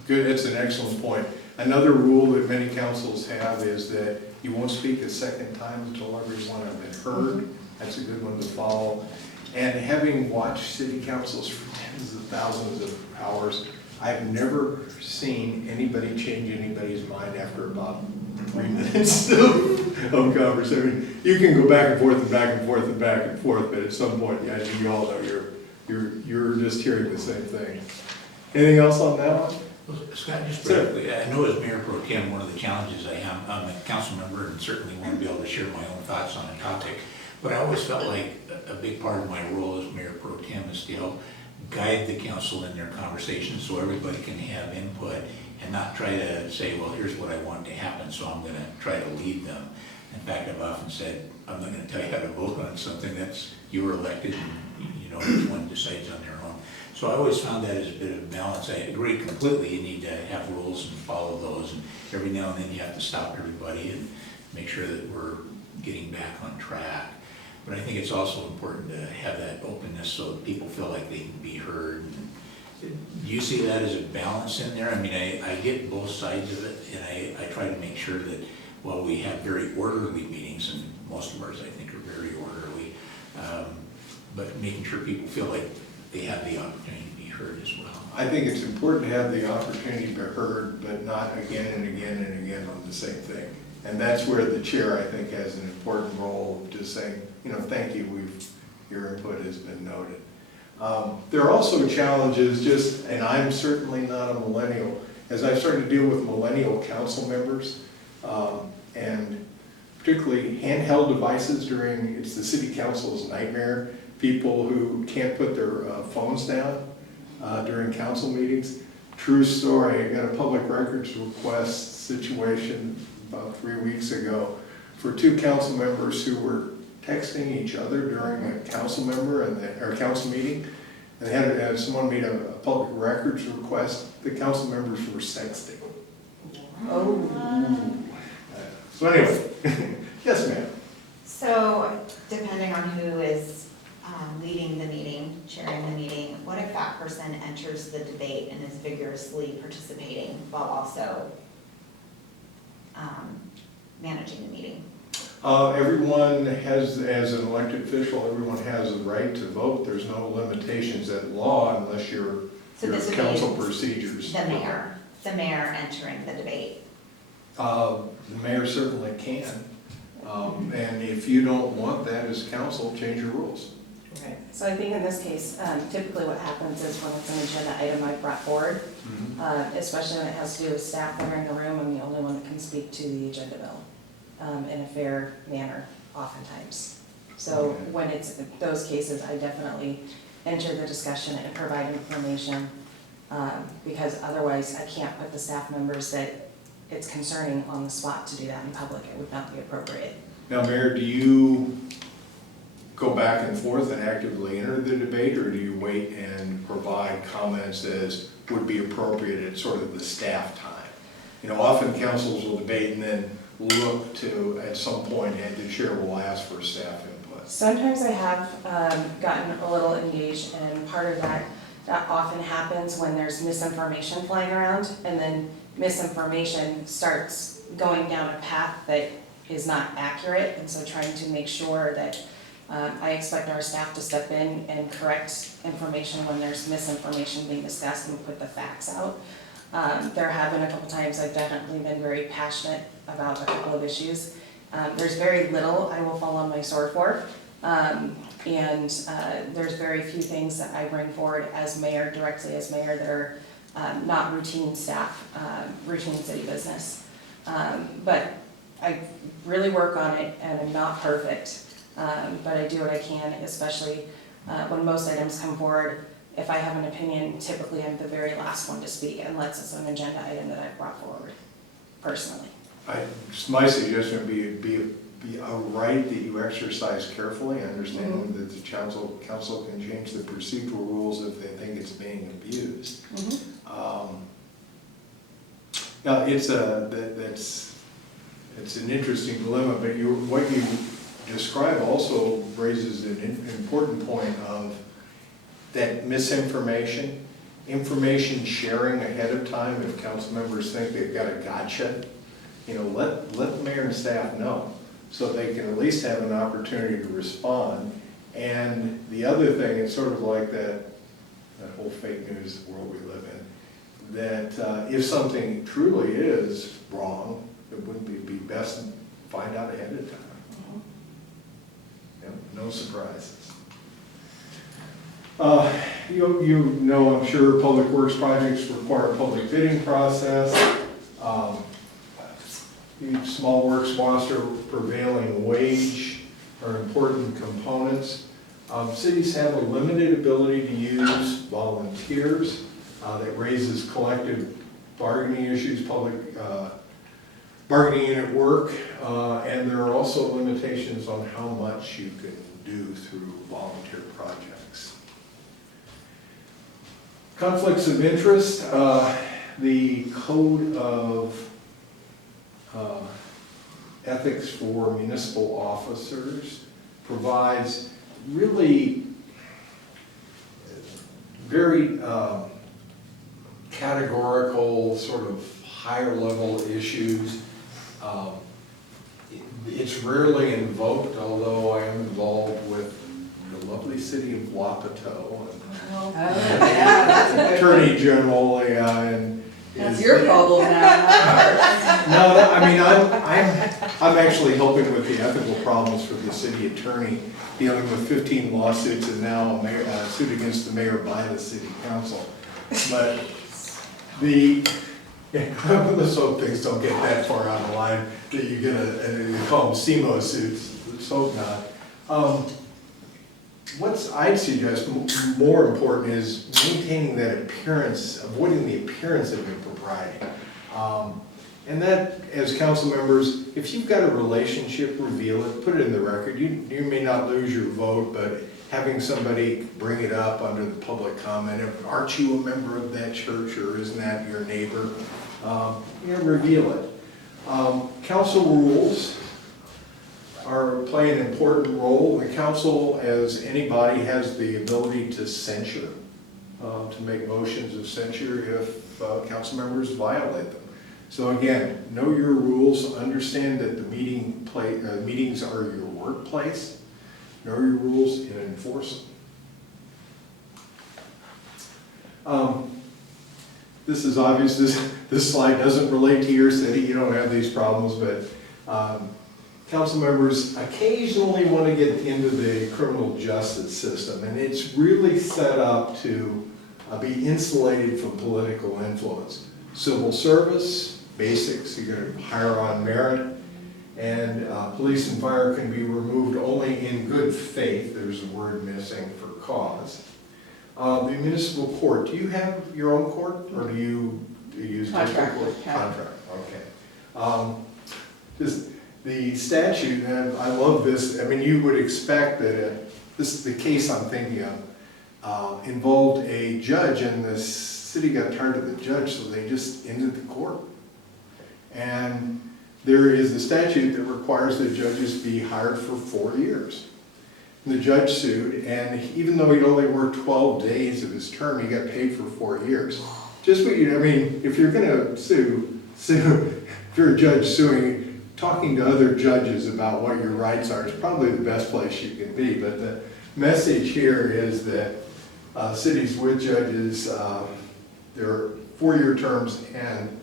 Good, that's an excellent point. Another rule that many councils have is that you won't speak a second time until everyone has been heard. That's a good one to follow. And having watched city councils for tens of thousands of hours, I've never seen anybody change anybody's mind after about 3 minutes of conversation. You can go back and forth and back and forth and back and forth, but at some point, yeah, you all know you're just hearing the same thing. Anything else on that one? Well, Scott, just briefly, I know as Mayor Pro Tem, one of the challenges I am, I'm a council member and certainly want to be able to share my own thoughts on a topic, but I always felt like a big part of my role as Mayor Pro Tem is to help guide the council in their conversations so everybody can have input and not try to say, well, here's what I want to happen, so I'm going to try to lead them. In fact, I've often said, I'm not going to tell you how to vote on something that's, you were elected and you know, each one decides on their own. So I always found that as a bit of a balance. I agree completely, you need to have rules and follow those, and every now and then you have to stop everybody and make sure that we're getting back on track. But I think it's also important to have that openness so that people feel like they can be heard. And Do you see that as a balance in there? I mean, I get both sides of it, and I try to make sure that, while we have very orderly meetings, and most of ours, I think, are very orderly, but making sure people feel like they have the opportunity to be heard as well. I think it's important to have the opportunity to be heard, but not again and again and again on the same thing. And that's where the chair, I think, has an important role, just saying, thank you, your input has been noted. There are also challenges, and I'm certainly not a millennial, as I've started to deal with millennial council members, and particularly handheld devices it's the city council's nightmare, people who can't put their phones down during council meetings. True story, I got a public records request situation about 3 weeks ago for 2 council members who were texting each other during a council meeting, and they had someone made a public records request. The council members were sexting. Oh. So anyway, yes, ma'am. So depending on who is leading the meeting, chairing the meeting, what if that person enters the debate and is vigorously participating while also managing the meeting? Everyone has, as an elected official, everyone has a right to vote. There's no limitations at law unless your So this would council be procedures. the mayor entering the debate. The mayor certainly can. And if you don't want that as council, change your rules. Right. So I think in this case, typically what happens is when it's an agenda item I brought forward, especially when it has to do with staff that are in the room, I'm the only one that can speak to the agenda bill in a fair manner oftentimes. So Okay. when it's those cases, I definitely enter the discussion and provide information because otherwise I can't put the staff members that it's concerning on the spot to do that in public. It would not be appropriate. Now, Mayor, do you go back and forth and actively enter the debate, or do you wait and provide comments as would be appropriate at sort of the staff time? Often councils will debate and then look to, at some point, and the chair will ask for staff input. Sometimes I have gotten a little engaged, and part of that often happens when there's misinformation flying around, and then misinformation starts going down a path that is not accurate, and so trying to make sure that I expect our staff to step in and correct information when there's misinformation being discussed and put the facts out. There have been a couple times I've definitely been very passionate about a couple of issues. There's very little I will fall on my sword for, and there's very few things that I bring forward as mayor, directly as mayor, that are not routine staff, routine city business. But I really work on it, and I'm not perfect, but I do what I can, especially when most items come forward. If I have an opinion, typically I'm the very last one to speak, unless it's an agenda item that I've brought forward, personally. My suggestion would be a right that you exercise carefully, understanding that the council can change the procedural rules if they think it's being abused. Now, it's an interesting dilemma, but what you describe also raises an important point of that misinformation, information sharing ahead of time. If council members think they've got a gotcha, let the mayor and staff know so they can at least have an opportunity to respond. And the other thing, it's sort of like that whole fake news world we live in, that if something truly is wrong, it wouldn't be best to find out ahead of time. No surprises. You know, I'm sure public works projects require a public bidding process. Small works foster prevailing wage are important components. Cities have a limited ability to use volunteers. That raises collective bargaining issues, public bargaining unit work, and there are also limitations on how much you can do through volunteer projects. Conflicts of interest, the code of ethics for municipal officers provides really very categorical, sort of higher level issues. It's rarely invoked, although I am involved with the lovely city of Wapato Oh, and Attorney General, and. That's is- your problem now, not No, I mean, I'm actually helping with the ethical problems for the city attorney, dealing with 15 lawsuits and now a suit against the mayor by the city council. But let's hope things don't get that far out of the line that you get they call them SEMO suits, let's hope not. What I'd suggest more important is maintaining that appearance, avoiding the appearance of impropriety. And that, as council members, if you've got a relationship, reveal it, put it in the record. You may not lose your vote, but having somebody bring it up under the public comment, aren't you a member of that church, or isn't that your neighbor? Reveal it. Council rules play an important role. The council, as anybody, has the ability to censure, to make motions of censure if council members violate them. So again, know your rules, understand that the meetings are your workplace, know your rules and enforce them. This is obvious, this slide doesn't relate to your city, you don't have these problems, but council members occasionally want to get into the criminal justice system, and it's really set up to be insulated from political influence. Civil service, basics, you're going to hire on merit, and police and fire can be removed only in good faith. There's a word missing for cause. The municipal court, do you have your own court, or do you use Contract court? with county. Contract, okay. The statute, and I love this, I mean, you would expect that the case I'm thinking of involved a judge, and the city got tired of the judge, so they just ended the court. And there is a statute that requires that judges be hired for 4 years. And the judge sued, and even though he'd only worked 12 days of his term, he got paid for 4 years. Just what I mean, if you're gonna sue, if you're a judge suing, talking to other judges about what your rights are is probably the best place you can be. But the message here is that cities with judges, their 4-year terms and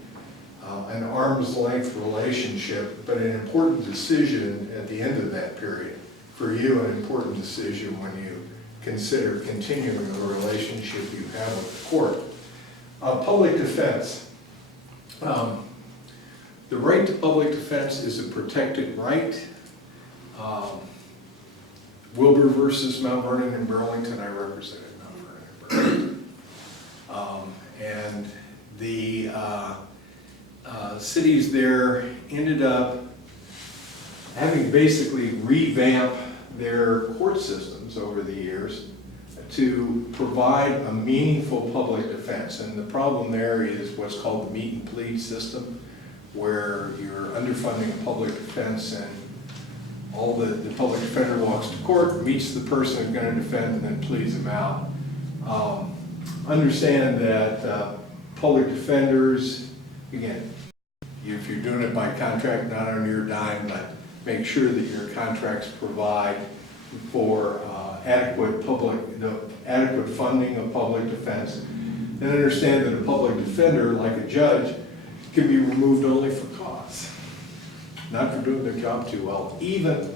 an arm's length relationship, but an important decision at the end of that period. For you, an important decision when you consider continuing the relationship you have with the court. Public defense. The right to public defense is a protected right. Wilbur versus Mount Vernon and Burlington, I represented Mount Vernon and Burlington. And the cities there ended up having basically revamped their court systems over the years to provide a meaningful public defense. And the problem there is what's called the meet and plead system, where you're underfunding public defense, and all the public defender walks to court, meets the person who's going to defend, and then pleads them out. Understand that public defenders, again, if you're doing it by contract, not on your dime, but make sure that your contracts provide for adequate funding of public defense, and understand that a public defender, like a judge, can be removed only for cause, not for doing their job too well, even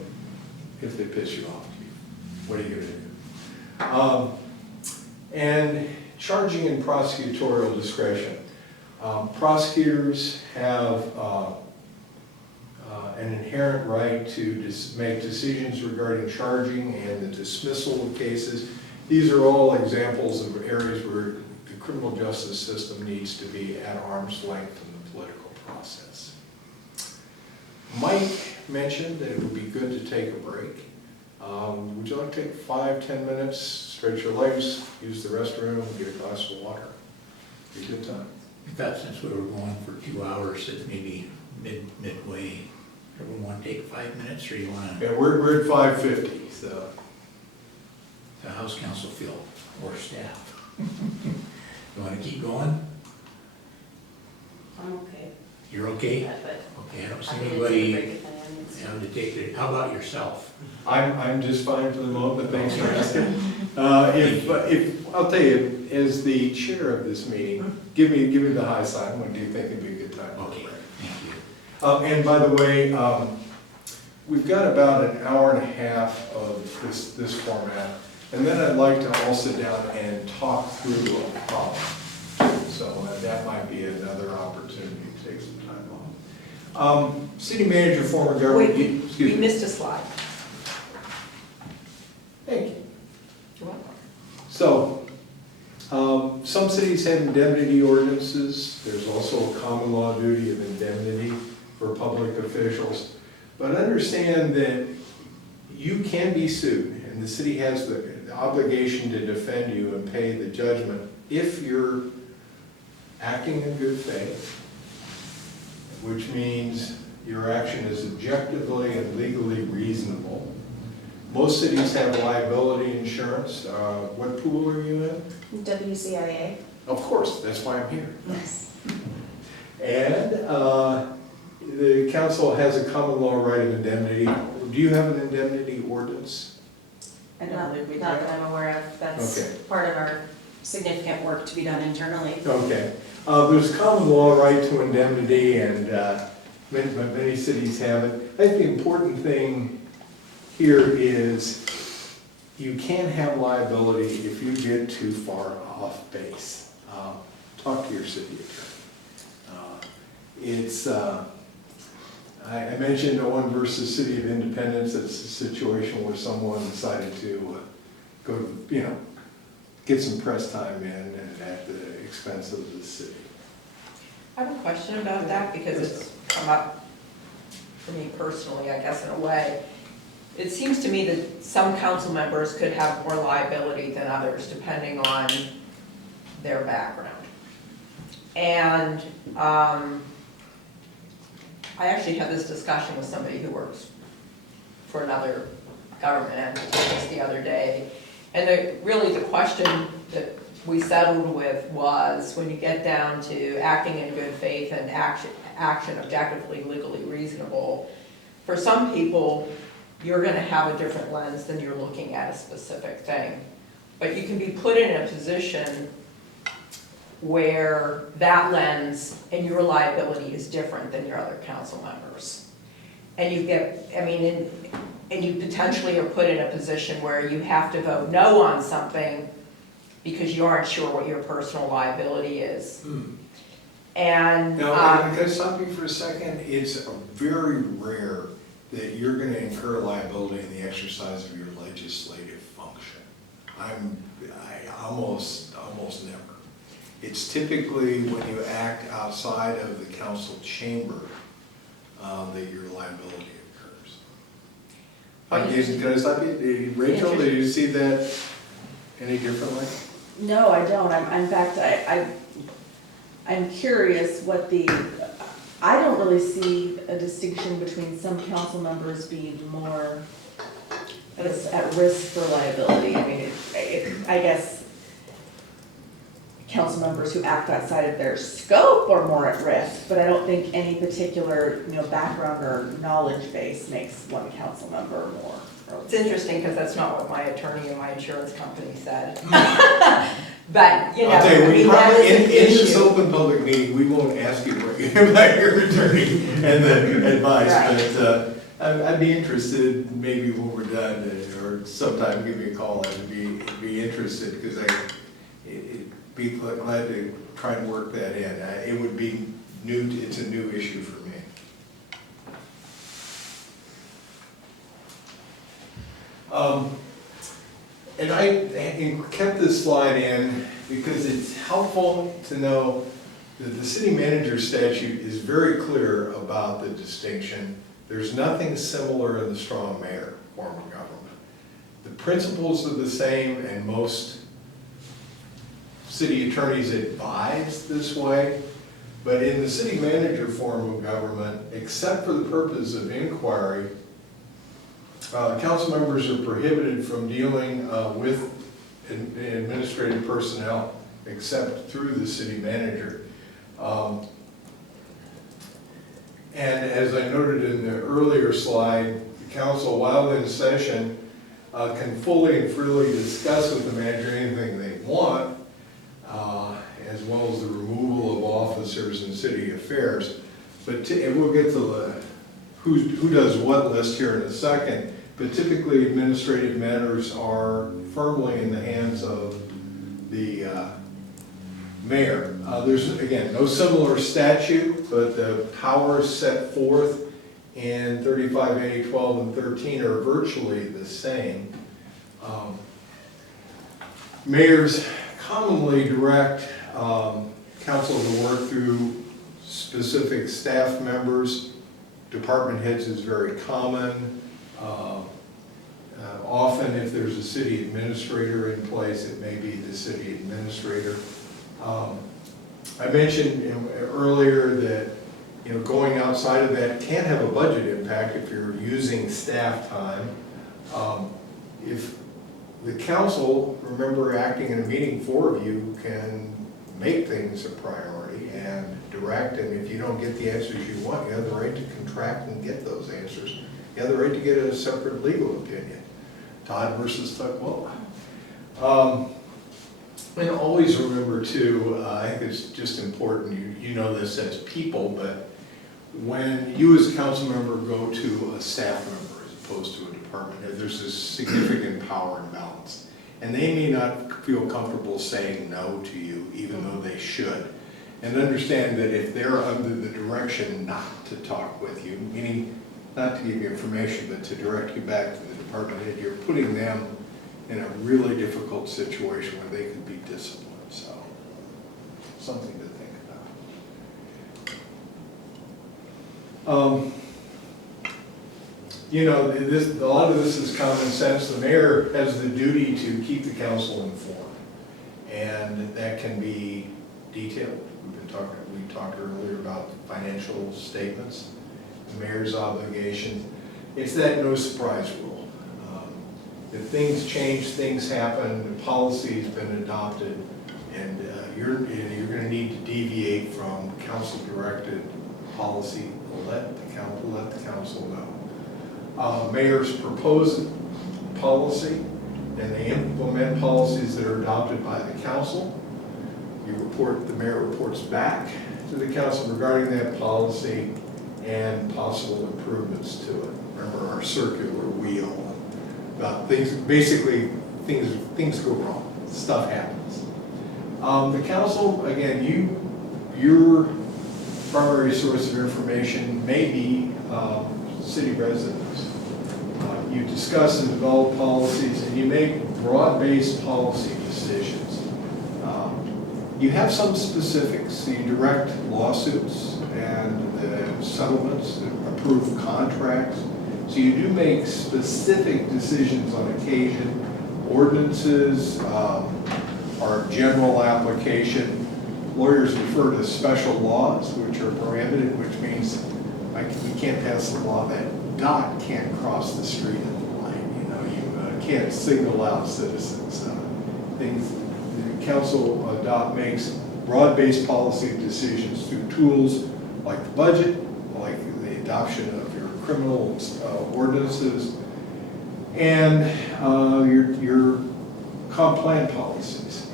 if they piss you off. What are you going to do? And charging and prosecutorial discretion. Prosecutors have an inherent right to make decisions regarding charging and the dismissal of cases. These are all examples of areas where the criminal justice system needs to be at arm's length from the political process. Mike mentioned that it would be good to take a break. Would you like to take 5-10 minutes, stretch your legs, use the restroom, get a glass of water? Be a good time. I thought since we were going for 2 hours, that maybe midway, everyone want to take 5 minutes, or you want to, Yeah, we're at 5:50, so. the House Counsel feel, or staff? You want to keep going? You're okay? But Okay, I don't see happy to anybody break it then. having to take it. How about yourself? I'm just fine for the moment, thanks for asking. If, I'll tell you, as the chair of this meeting, give me the high sign, when do you think it'd be a good time? Okay, thank you. And by the way, we've got about an hour and a half of this format, and then I'd like to all sit down and talk through a problem. So that might be another opportunity to take some time off. City manager, former government. Wait, we excuse me. missed a slide. Thank you. You're welcome. So, some cities have indemnity ordinances. There's also a common law duty of indemnity for public officials. But understand that you can be sued, and the city has the obligation to defend you and pay the judgment if you're acting in good faith, which means your action is objectively and legally reasonable. Most cities have liability insurance. What pool are you in? WCIA. Of course, that's why I'm here. Yes. And the council has a common law right of indemnity. Do you have an indemnity ordinance? I don't Not believe we not did. that I'm aware of. That's Okay. part of our significant work to be done internally. Okay. There's common law right to indemnity, and many cities have it. I think the important thing here is you can't have liability if you get too far off base. Talk to your city attorney. I mentioned Owen versus City of Independence. It's a situation where someone decided to go to, get some press time in and at the expense of the city. I have a question about that because it's come up for me personally, I guess, in a way. It seems to me that some council members could have more liability than others depending on their background. And I actually had this discussion with somebody who works for another government entity just the other day. And really the question that we settled with was, when you get down to acting in good faith and action objectively, legally reasonable, for some people, you're gonna have a different lens than you're looking at a specific thing. But you can be put in a position where that lens and your liability is different than your other council members. And you get, and you potentially are put in a position where you have to vote no on something because you aren't sure what your personal liability is. And, Now, can I stop you for a second? It's very rare that you're gonna incur liability in the exercise of your legislative function. I almost never. It's typically when you act outside of the council chamber that your liability occurs. Can I stop you? Rachel, do you see that any differently? No, I don't. In fact, I'm curious what I don't really see a distinction between some council members being more at risk for liability. I guess council members who act outside of their scope are more at risk, but I don't think any particular, background or knowledge base makes one council member more. it's interesting because that's not what my attorney and my insurance company said. But, I'll tell you, that is an in this issue. open public meeting, we won't ask you what about your attorney and the advice, Right. but I'd be interested, maybe when we're done, or sometime give me a call, I'd be interested, because I'd be glad to try and work that in. It would be new, it's a new issue for me. And I kept this slide in because it's helpful to know that the city manager statute is very clear about the distinction. There's nothing similar in the strong mayor form of government. The principles are the same, and most city attorneys advise this way, but in the city manager form of government, except for the purpose of inquiry, council members are prohibited from dealing with administrative personnel except through the city manager. And as I noted in the earlier slide, the council, while in session, can fully and freely discuss with the manager anything they want, as well as the removal of officers in city affairs. But and we'll get to the who does what list here in a second, but typically administrative matters are firmly in the hands of the mayor. There's, again, no similar statute, but the powers set forth in 35A, 12, and 13 are virtually the same. Mayors commonly direct council to work through specific staff members. Department heads is very common. Often if there's a city administrator in place, it may be the city administrator. I mentioned earlier that going outside of that can have a budget impact if you're using staff time. If the council, remember, acting in a meeting for you, can make things a priority and direct, and if you don't get the answers you want, you have the right to contract and get those answers. You have the right to get a separate legal opinion. Todd versus Tukwila. And always remember too, I think it's just important, you know this as people, but when you as a council member go to a staff member as opposed to a department head, there's this significant power imbalance. And they may not feel comfortable saying no to you, even though they should. And understand that if they're under the direction not to talk with you, meaning not to give you information, but to direct you back to the department head, you're putting them in a really difficult situation where they could be disciplined. So, something to think about. A lot of this is common sense. The mayor has the duty to keep the council informed, and that can be detailed. We talked earlier about financial statements, the mayor's obligation. It's that no surprise rule. If things change, things happen, the policy's been adopted, and you're going to need to deviate from council-directed policy. Let the council know. Mayors propose policy, and they implement policies that are adopted by the council. The mayor reports back to the council regarding that policy and possible improvements to it. Remember our circular wheel about things, basically things go wrong, stuff happens. The council, again, your primary source of information may be city residents. You discuss and develop policies, and you make broad-based policy decisions. You have some specifics. You direct lawsuits and the settlements, approve contracts. So you do make specific decisions on occasion. Ordinances are general application. Lawyers refer to special laws, which are prohibited, which means we can't pass a law that dot can't cross the street at the light. You can't signal out citizens. Things the council makes broad-based policy decisions through tools like the budget, like the adoption of your criminal ordinances, and your comp plan policies.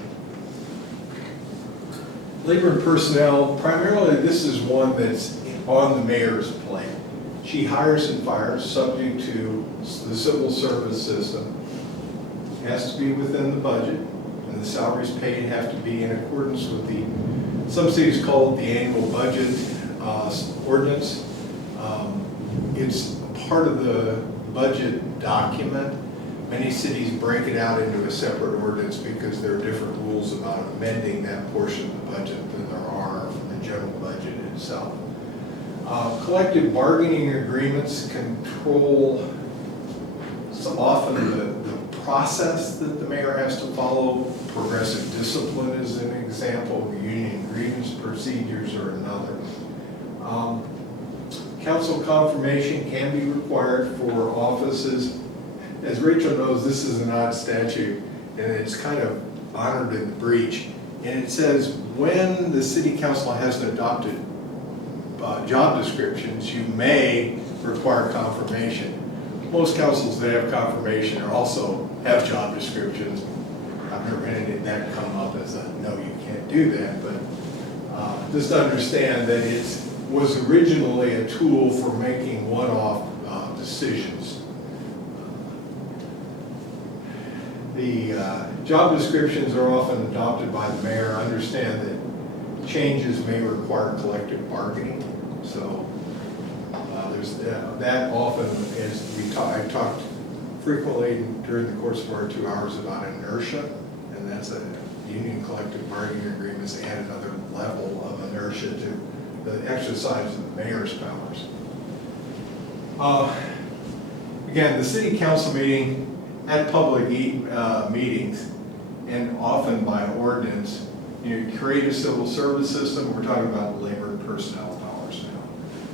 Labor and personnel, primarily this is one that's on the mayor's plate. She hires and fires subject to the civil service system. It has to be within the budget, and the salaries paid have to be in accordance with some cities call it the annual budget ordinance. It's part of the budget document. Many cities break it out into a separate ordinance because there are different rules about amending that portion of the budget than there are from the general budget itself. Collective bargaining agreements control often the process that the mayor has to follow. Progressive discipline is an example. Union grievance procedures are another. Council confirmation can be required for offices. As Rachel knows, this is an odd statute, and it's kind of honored in the breach. And it says when the city council hasn't adopted job descriptions, you may require confirmation. Most councils that have confirmation are also have job descriptions. I've never had that come up as a, no, you can't do that, but just understand that it was originally a tool for making one-off decisions. The job descriptions are often adopted by the mayor. Understand that changes may require collective bargaining. So there's that often is I've talked frequently during the course of our 2 hours about inertia, and that's a union collective bargaining agreements add another level of inertia to the exercise of the mayor's powers. Again, the city council meeting at public meetings, and often by ordinance, you create a civil service system. We're talking about labor and personnel powers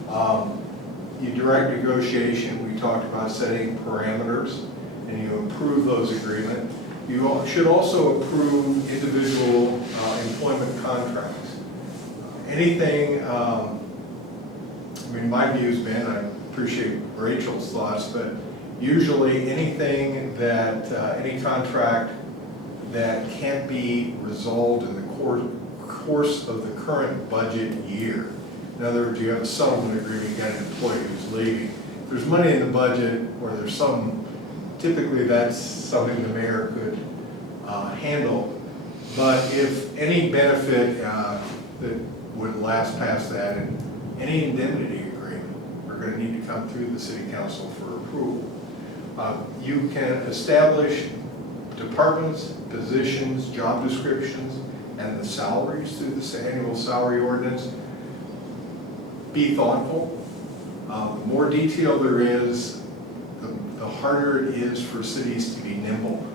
now. You direct negotiation. We talked about setting parameters, and you approve those agreements. You should also approve individual employment contracts. Anything, I mean, my view's been, I appreciate Rachel's thoughts, but usually anything that, any contract that can't be resolved in the course of the current budget year. In other words, you have a settlement agreement, you got an employee who's leaving. If there's money in the budget where there's some, typically that's something the mayor could handle. But if any benefit that would last past that, and any indemnity agreement are going to need to come through the city council for approval. You can establish departments, positions, job descriptions, and the salaries through this annual salary ordinance. Be thoughtful. The more detail there is, the harder it is for cities to be nimble.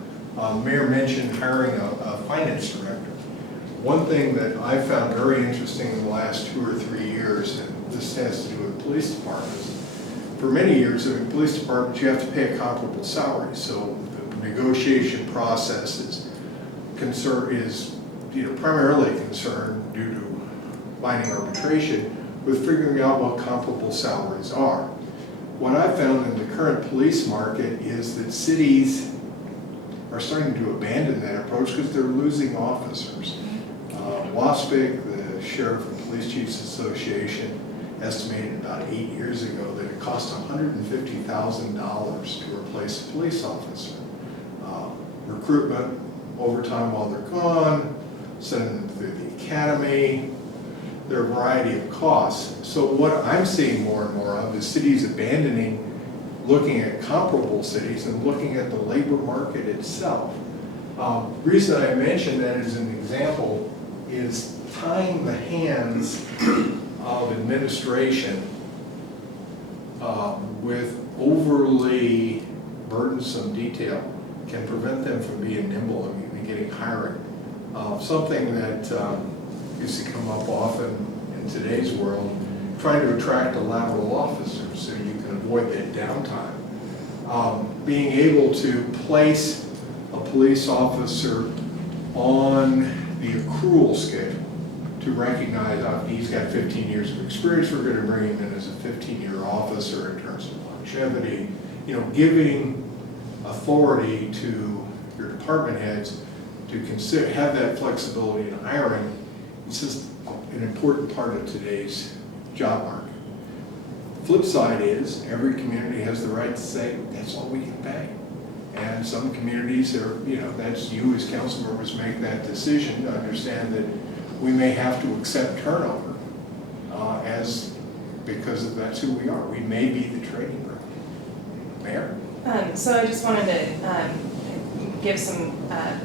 Mayor mentioned hiring a finance director. One thing that I found very interesting in the last 2 or 3 years, and this has to do with police departments, for many years in police departments you have to pay a comparable salary. So the negotiation process is primarily concerned, due to binding arbitration, with figuring out what comparable salaries are. What I've found in the current police market is that cities are starting to abandon that approach because they're losing officers. WASPIC, the Sheriff and Police Chiefs Association, estimated about 8 years ago that it cost $150,000 to replace a police officer. Recruitment, overtime while they're gone, sending them through the academy, there are a variety of costs. So what I'm seeing more and more of is cities abandoning looking at comparable cities and looking at the labor market itself. Reason I mention that as an example is tying the hands of administration with overly burdensome detail can prevent them from being nimble and getting hiring. Something that used to come up often in today's world, trying to attract a lateral officer so you can avoid that downtime. Being able to place a police officer on the accrual schedule to recognize he's got 15 years of experience, we're going to bring him in as a 15-year officer in terms of longevity, giving authority to your department heads to have that flexibility in hiring. It's just an important part of today's job market. Flip side is every community has the right to say that's all we can pay. And some communities are, that's you as council members make that decision to understand that we may have to accept turnover because that's who we are. We may be the training room. Mayor? So I just wanted to give some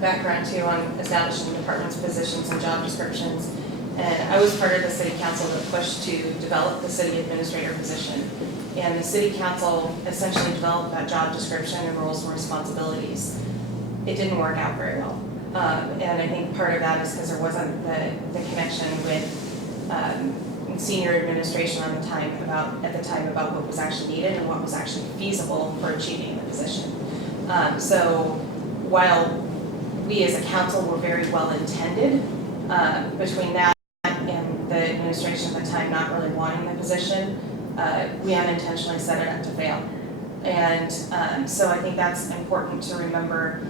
background too on establishing departments, positions, and job descriptions. And I was part of the city council that pushed to develop the city administrator position. And the city council essentially developed that job description and roles and responsibilities. It didn't work out very well. And I think part of that is because there wasn't the connection with senior administration at the time about what was actually needed and what was actually feasible for achieving the position. So while we as a council were very well intended, between that and the administration at the time not really wanting the position, we unintentionally set it up to fail. And so I think that's important to remember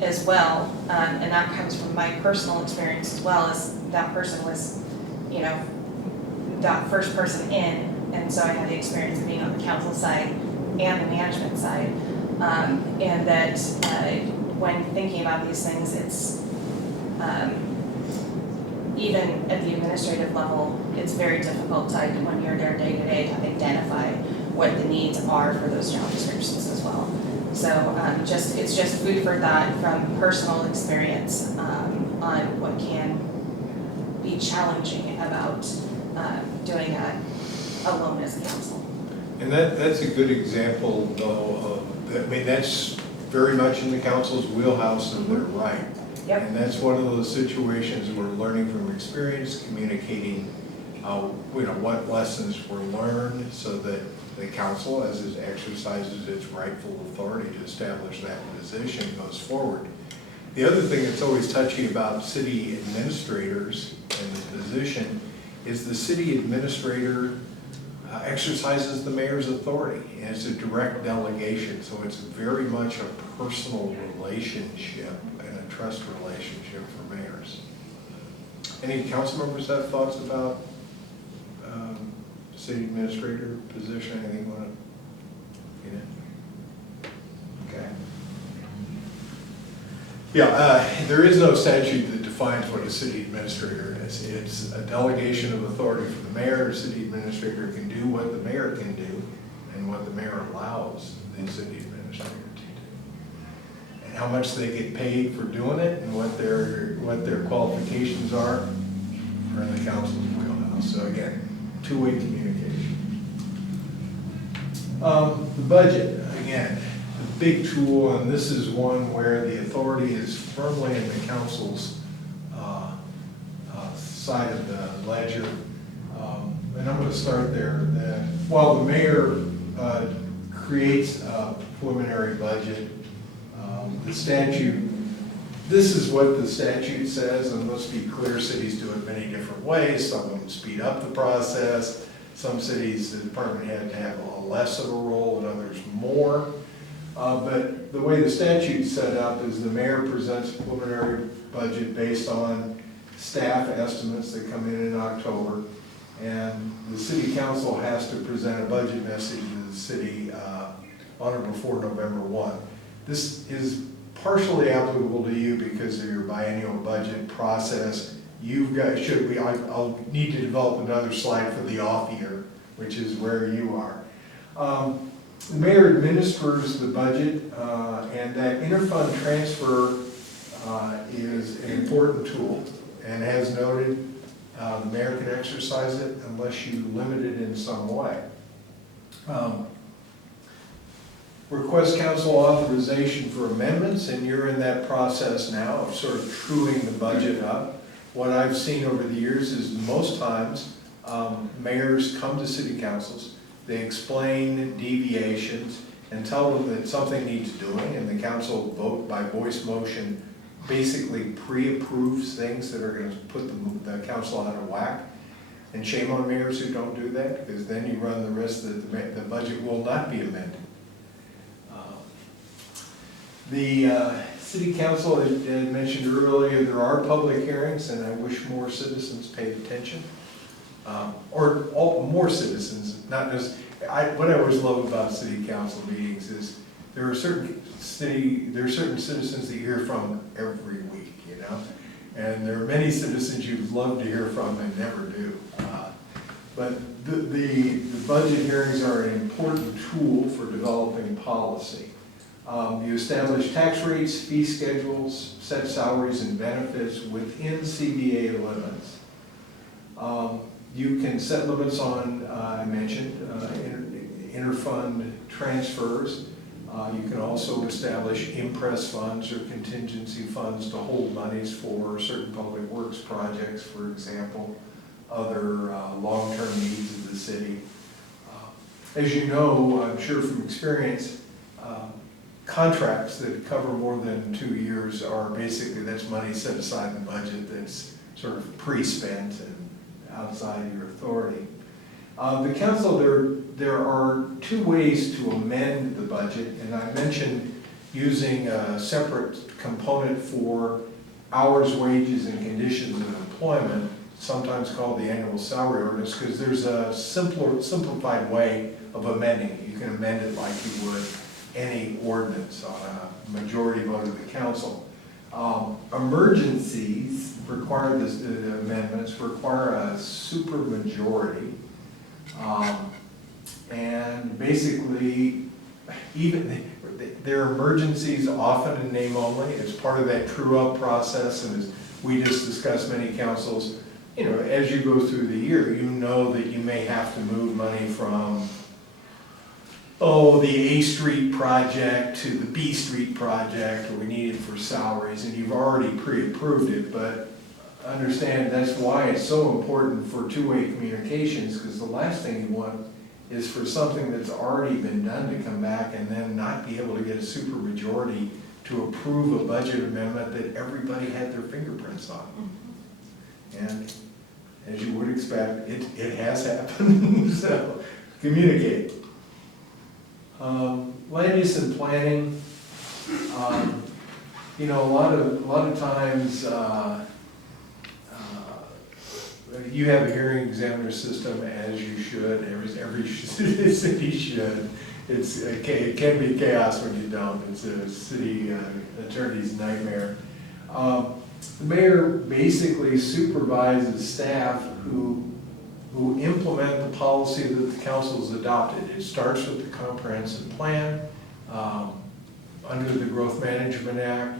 as well, and that comes from my personal experience as well, as that person was, you know, that first person in, and so I had the experience of being on the council side and the management side, and that when thinking about these things, it's even at the administrative level, it's very difficult to, when you're there day to day, to identify what the needs are for those job descriptions as well. So it's just food for thought from personal experience on what can be challenging about doing that alone as a council. And that's a good example, though, of, I mean, that's very much in the council's wheelhouse, and they're right. Yep. And that's one of those situations we're learning from experience, communicating, you know, what lessons were learned, so that the council, as it exercises its rightful authority to establish that position, goes forward. The other thing that's always touchy about city administrators and the position is the city administrator exercises the mayor's authority, and it's a direct delegation, so it's very much a personal relationship and a trust relationship for mayors. Any council members have thoughts about city administrator position? Anything you want to get in? Okay. Yeah, there is no statute that defines what a city administrator is. It's a delegation of authority from the mayor. A city administrator can do what the mayor can do and what the mayor allows the city administrator to do. And how much they get paid for doing it and what their qualifications are in the council's wheelhouse. So again, two-way communication. The budget, again, a big tool, and this is one where the authority is firmly in the council's side of the ledger. And I'm going to start there. While the mayor creates a preliminary budget, the statute, this is what the statute says, and let's be clear, cities do it many different ways. Some of them speed up the process. Some cities, the department head have a less of a role, and others more. But the way the statute's set up is the mayor presents a preliminary budget based on staff estimates that come in October, and the city council has to present a budget message to the city on or before November 1. This is partially applicable to you because of your biennial budget process. You've got, I'll need to develop another slide for the off year, which is where you are. The mayor administers the budget, and that interfund transfer is an important tool. And as noted, the mayor can exercise it unless you limit it in some way. Request council authorization for amendments, and you're in that process now of sort of truing the budget up. What I've seen over the years is most times mayors come to city councils, they explain deviations and tell them that something needs doing, and the council vote by voice motion basically pre-approves things that are going to put the council out of whack. And shame on mayors who don't do that, because then you run the risk that the budget will not be amended. The city council had mentioned earlier, there are public hearings, and I wish more citizens paid attention. More citizens, not just, what I always love about city council meetings is there are certain citizens that you hear from every week, you know? And there are many citizens you'd love to hear from and never do. But the budget hearings are an important tool for developing policy. You establish tax rates, fee schedules, set salaries and benefits within CBA limits. You can set limits on, I mentioned, interfund transfers. You can also establish impress funds or contingency funds to hold monies for certain public works projects, for example, other long-term needs of the city. As you know, I'm sure from experience, contracts that cover more than 2 years are basically, that's money set aside in the budget that's sort of pre-spent and outside your authority. The council, there are two ways to amend the budget, and I mentioned using a separate component for hours, wages, and conditions of employment, sometimes called the annual salary ordinance, because there's a simplified way of amending it. You can amend it like you would any ordinance on a majority vote of the council. Emergencies require this, amendments require a supermajority. And basically, even they're emergencies often in name only. It's part of that true-up process, and as we just discussed, many councils, you know, as you go through the year, you know that you may have to move money from, the A Street project to the B Street project, or we need it for salaries, and you've already pre-approved it, but understand that's why it's so important for two-way communications, because the last thing you want is for something that's already been done to come back and then not be able to get a super majority to approve a budget amendment that everybody had their fingerprints on. And as you would expect, it has happened, so communicate. Land use and planning, you know, a lot of times, you have a hearing examiner system, as you should, every city should. It can be chaos when you don't. It's a city attorney's nightmare. The mayor basically supervises staff who implement the policy that the council's adopted. It starts with the comprehensive plan under the Growth Management Act.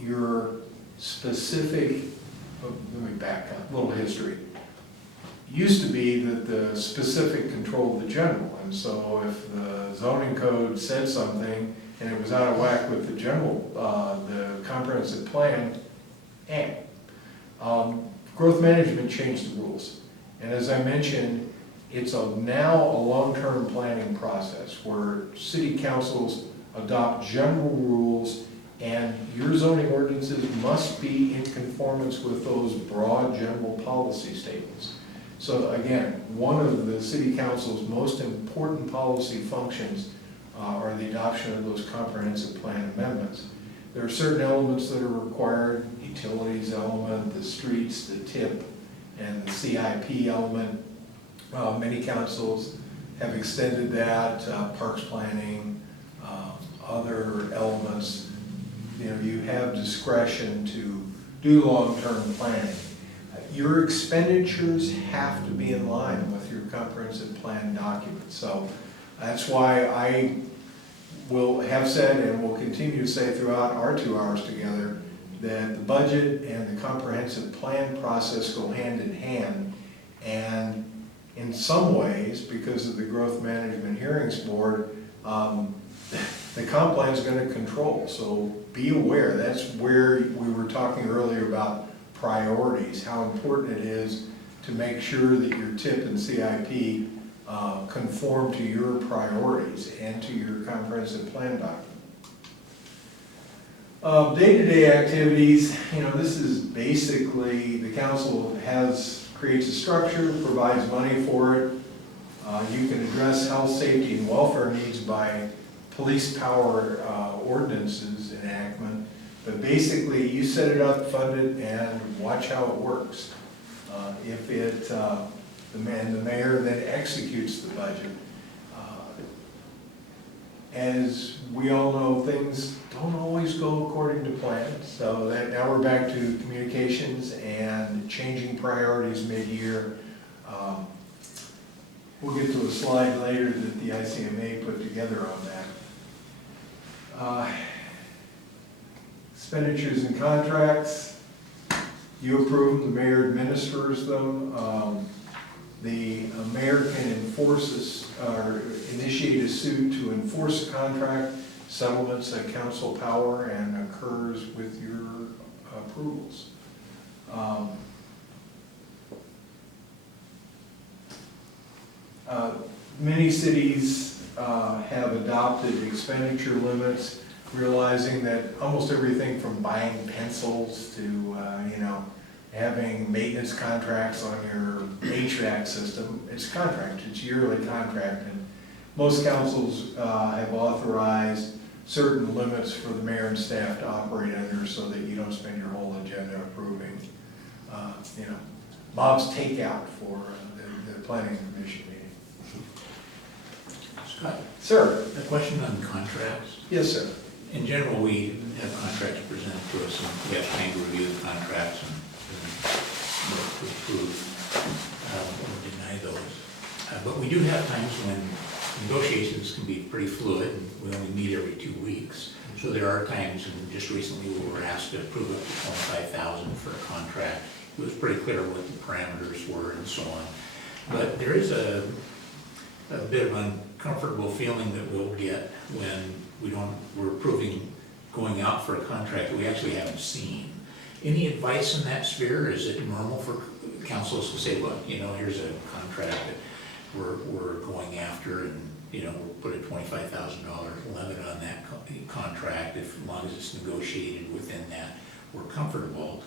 Your specific, let me back up, a little history. It used to be that the specific controlled the general, and so if the zoning code said something and it was out of whack with the general, the comprehensive plan, growth management changed the rules. And as I mentioned, it's now a long-term planning process where city councils adopt general rules, and your zoning ordinances must be in conformance with those broad general policy statements. So again, one of the city council's most important policy functions are the adoption of those comprehensive plan amendments. There are certain elements that are required, utilities element, the streets, the TIP, and the CIP element. Many councils have extended that, parks planning, other elements. You know, you have discretion to do long-term planning. Your expenditures have to be in line with your comprehensive plan document. So that's why I will have said and will continue to say throughout our 2 hours together that the budget and the comprehensive plan process go hand in hand. And in some ways, because of the Growth Management Hearings Board, the comp plan is going to control. So be aware, that's where we were talking earlier about priorities, how important it is to make sure that your TIP and CIP conform to your priorities and to your comprehensive plan document. Day-to-day activities, you know, this is basically, the council creates a structure, provides money for it. You can address health, safety, and welfare needs by police power ordinances enactment, but basically you set it up, fund it, and watch how it works. The mayor then executes the budget. As we all know, things don't always go according to plan, so now we're back to communications and changing priorities mid-year. We'll get to a slide later that the ICMA put together on that. Expenditures and contracts, you approve them, the mayor administers them. The mayor can enforce or initiate a suit to enforce a contract. Settlements at council power and occurs with your approvals. Many cities have adopted expenditure limits, realizing that almost everything from buying pencils to, having maintenance contracts on your HVAC system. It's contract, it's yearly contract, and most councils have authorized certain limits for the mayor and staff to operate under so that you don't spend your whole agenda approving, Bob's takeout for the planning commission meeting. Scott, Sir? a question on contracts. Yes, sir. In general, we have contracts presented to us, and we have time to review the contracts and to approve or deny those. But we do have times when negotiations can be pretty fluid, and we only meet every 2 weeks. So there are times, and just recently we were asked to approve up to $25,000 for a contract. It was pretty clear what the parameters were and so on. But there is a bit of an uncomfortable feeling that we'll get when we're approving going out for a contract that we actually haven't seen. Any advice in that sphere? Is it normal for councils to say, look, here's a contract that we're going after, and we'll put a $25,000 limit on that contract, as long as it's negotiated within that, we're comfortable.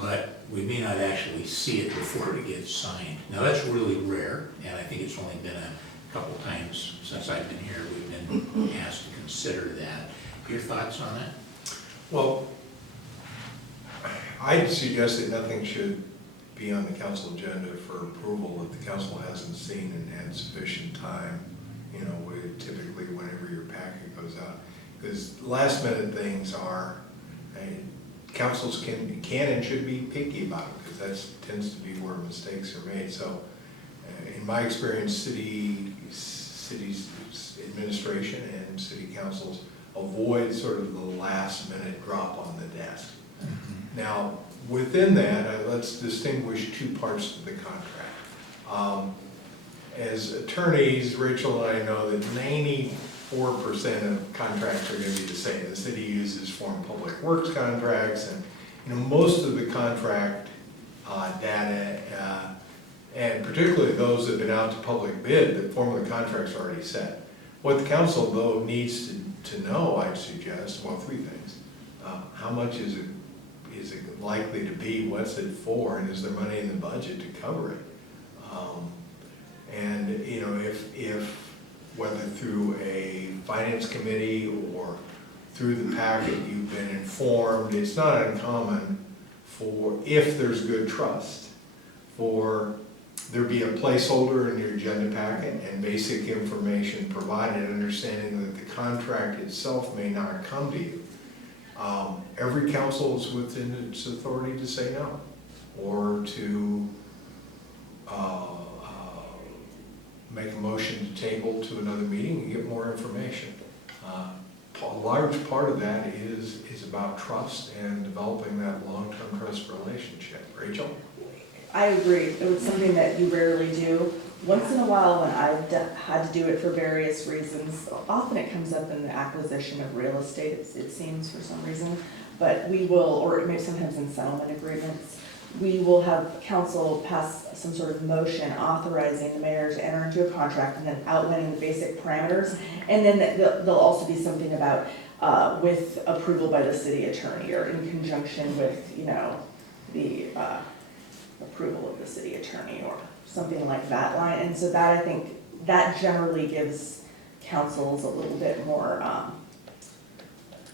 But we may not actually see it before it gets signed. Now, that's really rare, and I think it's only been a couple times since I've been here we've been asked to consider that. Your thoughts on that? Well, I'd suggest that nothing should be on the council agenda for approval if the council hasn't seen and had sufficient time, typically whenever your packet goes out. Because last minute things are, councils can and should be picky about it, because that tends to be where mistakes are made. So in my experience, city's administration and city councils avoid sort of the last minute drop on the desk. Now, within that, let's distinguish two parts of the contract. As attorneys, Rachel and I know that 94% of contracts are going to be the same. The city uses form public works contracts, and most of the contract data, and particularly those that have been out to public bid, the form of the contract's already set. What the council, though, needs to know, I'd suggest, well, three things. How much is it likely to be? What's it for? And is there money in the budget to cover it? And if whether through a finance committee or through the packet you've been informed, it's not uncommon for, if there's good trust, for there be a placeholder in your agenda packet and basic information provided, understanding that the contract itself may not come to you. Every council is within its authority to say no, or to make a motion to table to another meeting and get more information. A large part of that is about trust and developing that long-term trust relationship. Rachel? I agree. It was something that you rarely do. Once in a while, when I've had to do it for various reasons, often it comes up in the acquisition of real estate, it seems, for some reason. But we will, or maybe sometimes in settlement agreements, we will have council pass some sort of motion authorizing the mayor to enter into a contract and then outlining the basic parameters. And then there'll also be something about with approval by the city attorney, or in conjunction with, the approval of the city attorney, or something like that line. And so that, I think, that generally gives councils a little bit more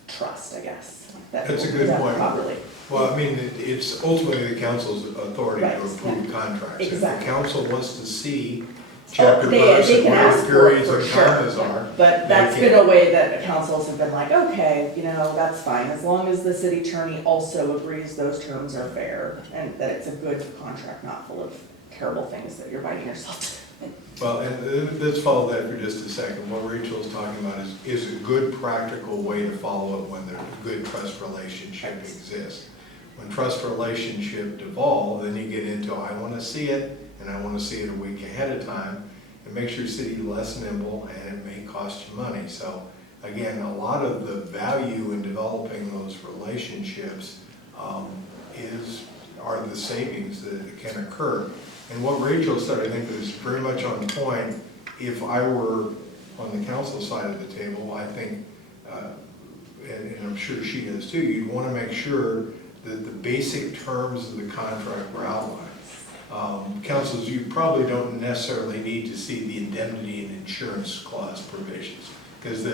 trust, I guess. That's a good point. Properly. Well, I mean, it's ultimately the council's authority Right, to approve contracts. If Exactly. the council wants to see chapter They verse and can where ask the for it periods for and sure. commas are. But that's they been a way that councils have been like, okay, that's fine, as long as the city attorney also agrees those terms are fair, and that it's a good contract, not full of terrible things that you're biting yourself to. Well, and let's follow that for just a second. What Rachel's talking about is a good practical way to follow it when there's a good trust relationship exists. When trust relationship devolve, then you get into, I want to see it, and I want to see it a week ahead of time. It makes your city less nimble, and it may cost you money. So again, a lot of the value in developing those relationships are the savings that can occur. And what Rachel said, I think, is very much on point. If I were on the council side of the table, I think, and I'm sure she does too, you'd want to make sure the basic terms of the contract were outlined. Councils, you probably don't necessarily need to see the indemnity and insurance clause provisions, because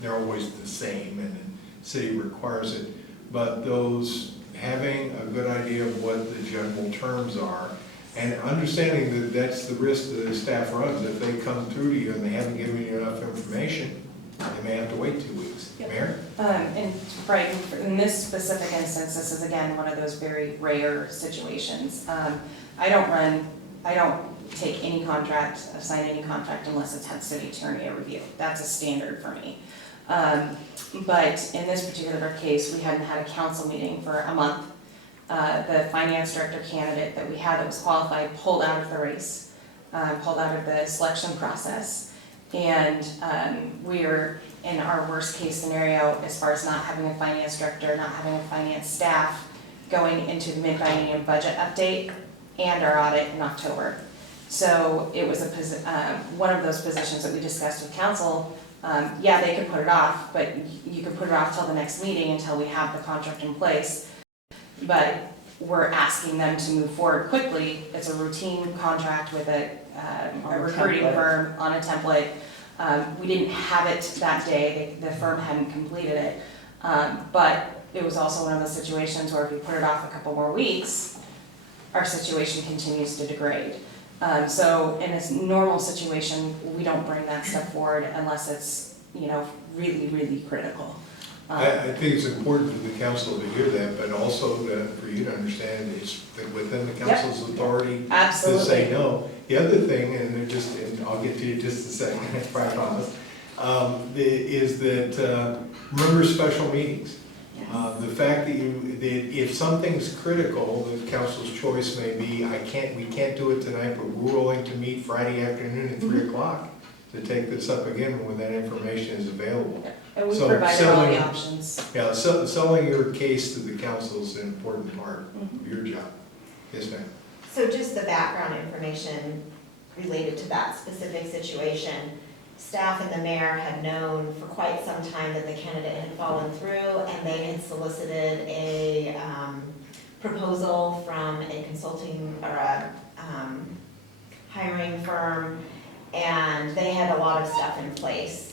they're always the same and the city requires it. But those, having a good idea of what the general terms are, and understanding that that's the risk that the staff runs. If they come through to you and they haven't given you enough information, they may have to wait 2 weeks. Yep. Mayor? And right, in this specific instance, this is again one of those very rare situations. I don't take any contract, sign any contract unless it's had city attorney review. That's a standard for me. But in this particular case, we hadn't had a council meeting for a month. The finance director candidate that we had that was qualified pulled out of the race, pulled out of the selection process. And we're in our worst case scenario as far as not having a finance director, not having a finance staff, going into the mid-biennium budget update and our audit in October. So it was one of those positions that we discussed with council. Yeah, they could put it off, but you could put it off till the next meeting until we have the contract in place. But we're asking them to move forward quickly. It's a routine contract with a recruiting firm on a template. We didn't have it that day. The firm hadn't completed it. But it was also one of those situations where if we put it off a couple more weeks, our situation continues to degrade. So in a normal situation, we don't bring that stuff forward unless it's, really, really critical. I think it's important for the council to hear that, but also for you to understand it's within the council's authority Absolutely. to say no. The other thing, and I'll get to you in just a second, I promise, is that remember special meetings. The fact that if something's critical, the council's choice may be, we can't do it tonight, but we're willing to meet Friday afternoon at 3 o'clock to take this up again when that information is available. And we So provided all the selling- options. Yeah, selling your case to the council is an important part of your job. Yes, ma'am. So just the background information related to that specific situation. Staff and the mayor had known for quite some time that the candidate had fallen through, and they had solicited a proposal from a consulting or a hiring firm, and they had a lot of stuff in place.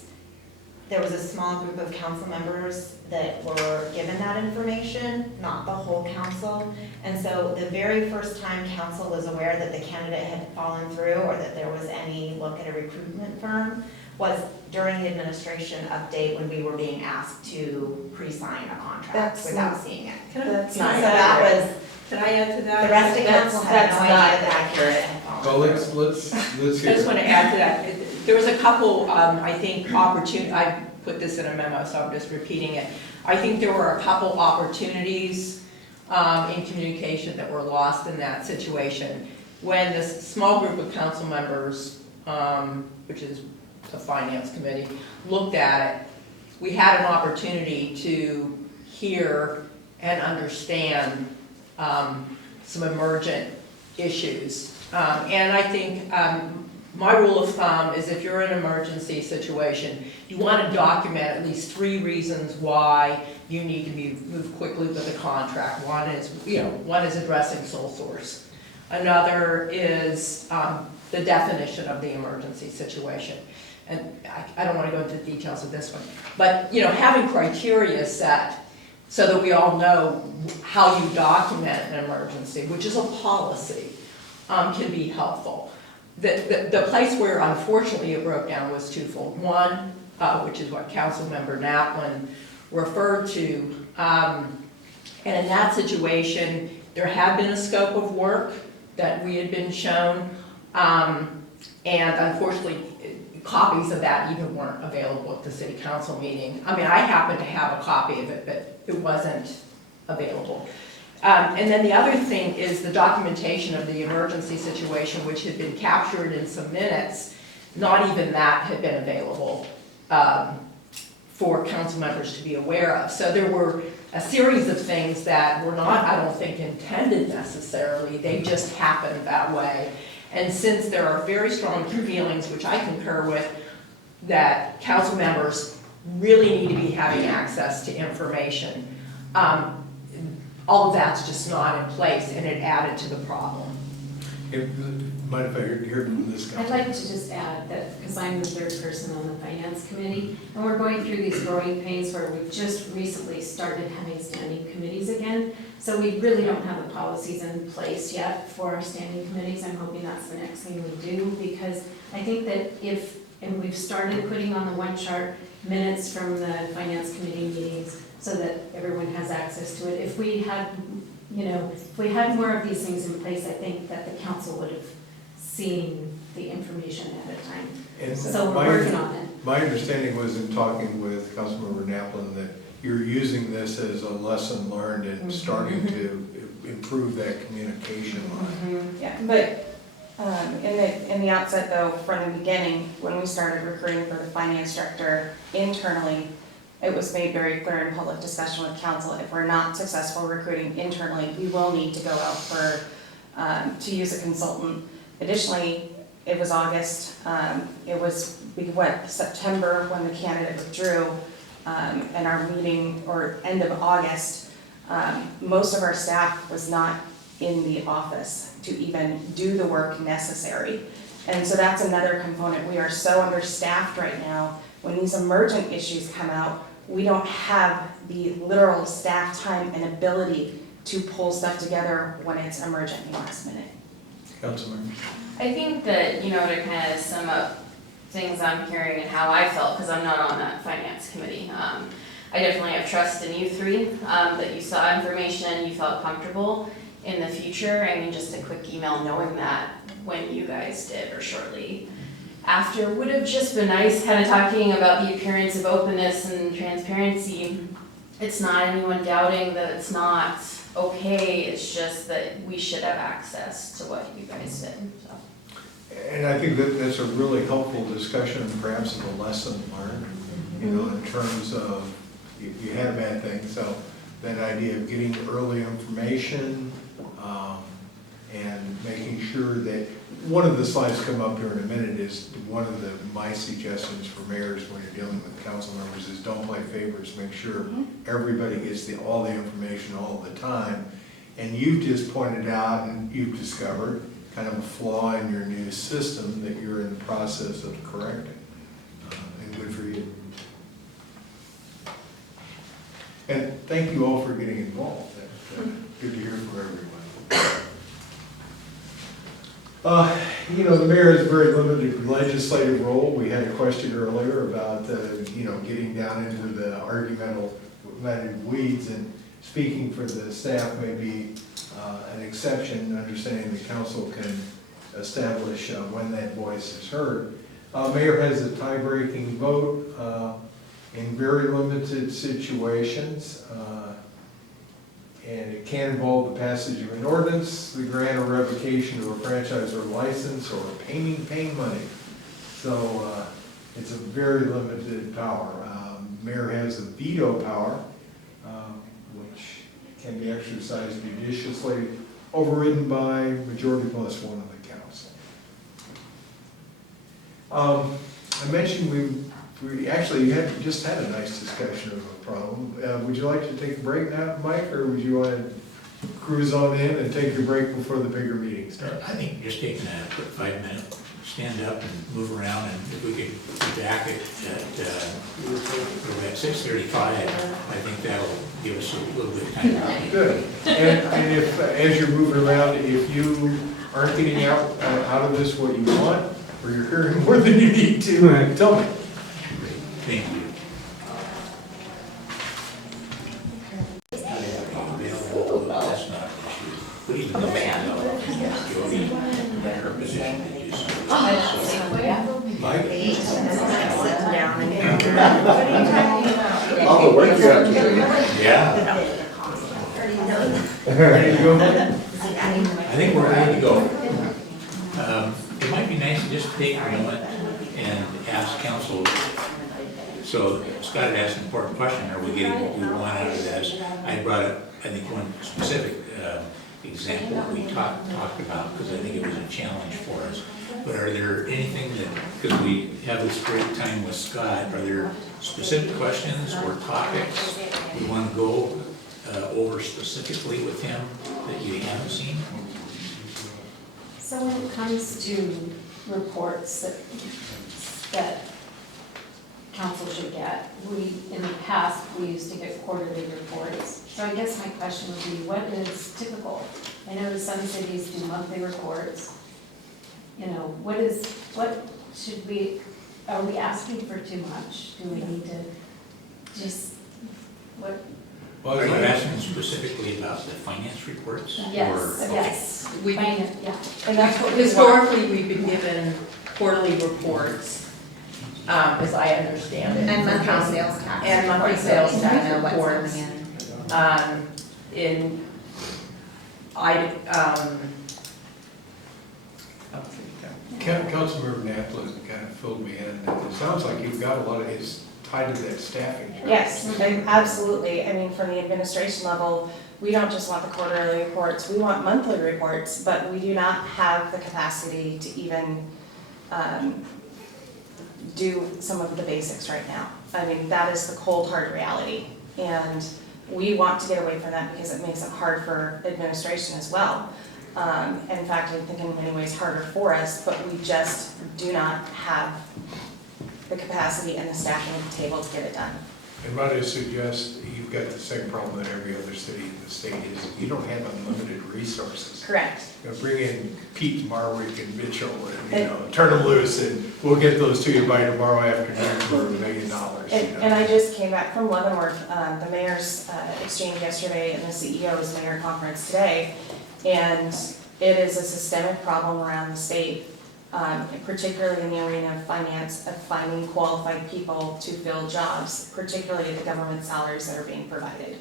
There was a small group of council members that were given that information, not the whole council. And so the very first time council was aware that the candidate had fallen through or that there was any look at a recruitment firm was during the administration update when we were being asked to pre-sign a contract That's without not- seeing it. That's So not that accurate. was, Can I add to that? the rest of council had That's no not idea that the candidate had Well, fallen let's through. hear I just it. want to add to that. There was a couple, I think, I put this in a memo, so I'm just repeating it. I think there were a couple opportunities in communication that were lost in that situation. When this small group of council members, which is the finance committee, looked at it, we had an opportunity to hear and understand some emergent issues. And I think my rule of thumb is if you're in an emergency situation, you want to document at least 3 reasons why you need to move quickly with the contract. One is addressing sole source. Another is the definition of the emergency situation. And I don't want to go into the details of this one, but having criteria set so that we all know how you document an emergency, which is a policy, can be helpful. The place where unfortunately it broke down was twofold. One, which is what Councilmember Naplin referred to, and in that situation, there had been a scope of work that we had been shown, and unfortunately, copies of that even weren't available at the city council meeting. I mean, I happened to have a copy of it, but it wasn't available. And then the other thing is the documentation of the emergency situation, which had been captured in some minutes. Not even that had been available for council members to be aware of. So there were a series of things that were not, I don't think, intended necessarily. They just happened that way. And since there are very strong feelings, which I concur with, that council members really need to be having access to information, all of that's just not in place, and it added to the problem. Mind if I hear from this guy? I'd like to just add that, because I'm the third person on the finance committee, and we're going through these growing pains where we've just recently started having standing committees again. So we really don't have the policies in place yet for our standing committees. I'm hoping that's the next thing we do, because I think that and we've started putting on the one chart minutes from the finance committee meetings so that everyone has access to it. If we had, if we had more of these things in place, I think that the council would have seen the information at a time. And So my- we're working on it. My understanding was in talking with Councilmember Naplin that you're using this as a lesson learned and starting to improve that communication line. Yeah, but in the outset though, from the beginning, when we started recruiting for the finance director internally, it was made very clear in public discussion with council, if we're not successful recruiting internally, we will need to go out to use a consultant. Additionally, it was August, it was, September when the candidate withdrew, and our meeting, or end of August, most of our staff was not in the office to even do the work necessary. And so that's another component. We are so understaffed right now. When these emergent issues come out, we don't have the literal staff time and ability to pull stuff together when it's emergent last minute. Councilmember? I think that, to kind of sum up things I'm hearing and how I felt, because I'm not on that finance committee. I definitely have trust in you three, that you saw information, you felt comfortable in the future. I mean, just a quick email knowing that when you guys did or shortly after would have just been nice, kind of talking about the appearance of openness and transparency. It's not anyone doubting that it's not okay, it's just that we should have access to what you guys did, so. And I think that that's a really helpful discussion, perhaps of a lesson learned, in terms of, you had a bad thing, so that idea of getting early information, and making sure that, one of the slides come up here in a minute is, one of my suggestions for mayors when you're dealing with council members is don't play favorites, make sure everybody gets all the information all the time. And you've just pointed out, and you've discovered, kind of a flaw in your new system that you're in the process of correcting. And good for you. And thank you all for getting involved. That's good to hear from everyone. The mayor has a very limited legislative role. We had a question earlier about, getting down into the argumental weeds, and speaking for the staff may be an exception, understanding the council can establish when that voice is heard. Mayor has a tie-breaking vote in very limited situations, and it can involve the passage of an ordinance, the grant or revocation of a franchise or license, or paying money. So it's a very limited power. Mayor has a veto power, which can be exercised judiciously, overridden by majority plus one of the council. I mentioned we actually just had a nice discussion of a problem. Would you like to take a break now, Mike, or would you want to cruise on in and take your break before the bigger meeting starts? I think just taking a quick 5-minute stand up and move around, and if we could be back at 6:35, I think that'll give us a little bit of time. Good. And if, as you're moving around, if you aren't getting out of this what you want, or you're hearing more than you need to, tell me. Thank you. That's not an issue. But even though Jody, her position to do so. Mike? Sitting down and. All the work you have to do. Yeah. Ready to go, Mike? I think we're ready to go. It might be nice to just take a moment and ask council. So Scott had asked an important question, are we getting what we want out of this? I brought up, I think, one specific example that we talked about, because I think it was a challenge for us. But are there anything that, because we have this great time with Scott, are there specific questions or topics we want to go over specifically with him that you haven't seen? So when it comes to reports that council should get, in the past, we used to get quarterly reports. So I guess my question would be, what is typical? I know some cities do monthly reports. You know, what should we, are we asking for too much? Do we need to just, what? Well, are you asking specifically about the finance reports? Yes, Or- yes. We- Finance, yeah. And that's what, historically, we've been given quarterly reports, as I understand it. And for monthly council. sales tax. And monthly reports, so sales we tax know what's reports. coming in. In, Councilmember Napolitan kind of filled me in. It sounds like you've got a lot of, it's tied to that staffing. Yes, absolutely. I mean, from the administration level, we don't just want the quarterly reports, we want monthly reports, but we do not have the capacity to even do some of the basics right now. I mean, that is the cold, hard reality. And we want to get away from that because it makes it hard for administration as well. In fact, I think in many ways harder for us, but we just do not have the capacity and the staffing at the table to get it done. And might I suggest, you've got the same problem that every other city in the state is, you don't have unlimited resources. Correct. You know, bring in Pete, Marwick, and Mitchell, and, turn them loose, and we'll get those to you by tomorrow afternoon for $1 million. And I just came back from Leavenworth, the mayor's exchange yesterday and the CEO's mayor conference today. And it is a systemic problem around the state, particularly in the arena of finance, of finding qualified people to fill jobs, particularly at the government salaries that are being provided.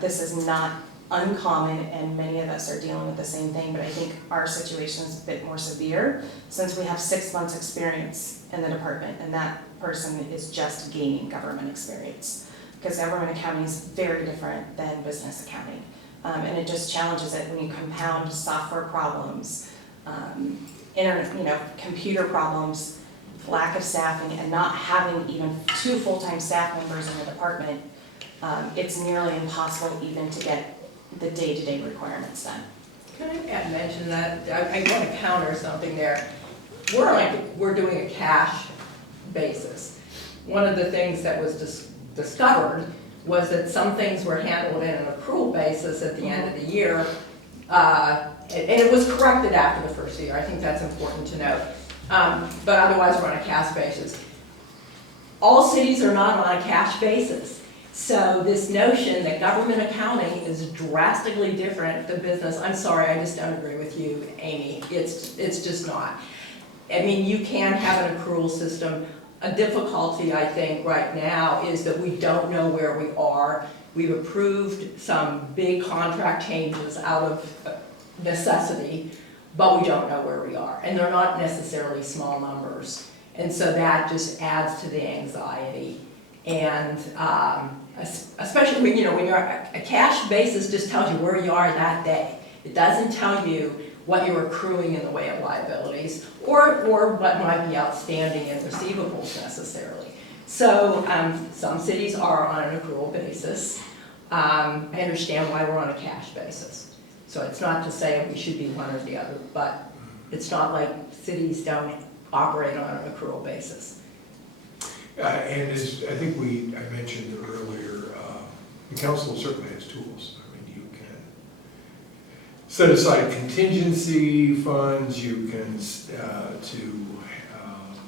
This is not uncommon, and many of us are dealing with the same thing, but I think our situation is a bit more severe since we have 6 months experience in the department, and that person is just gaining government experience. Because government accounting is very different than business accounting. And it just challenges it when you compound software problems, computer problems, lack of staffing, and not having even 2 full-time staff members in the department. It's nearly impossible even to get the day-to-day requirements done. Can I mention that? I want to counter something there. We're doing a cash basis. One of the things that was discovered was that some things were handled in an accrual basis at the end of the year, and it was corrected after the first year. I think that's important to note. But otherwise, we're on a cash basis. All cities are not on a cash basis. So this notion that government accounting is drastically different than business, I'm sorry, I just don't agree with you, Amy. It's just not. I mean, you can have an accrual system. A difficulty, I think, right now is that we don't know where we are. We've approved some big contract changes out of necessity, but we don't know where we are. And they're not necessarily small numbers. And so that just adds to the anxiety. And especially when you're a cash basis just tells you where you are that day. It doesn't tell you what you're accruing in the way of liabilities or what might be outstanding in receivables necessarily. So some cities are on an accrual basis. I understand why we're on a cash basis. So it's not to say we should be one or the other, but it's not like cities don't operate on an accrual basis. And as I think I mentioned earlier, the council certainly has tools. I mean, you can set aside contingency funds, you can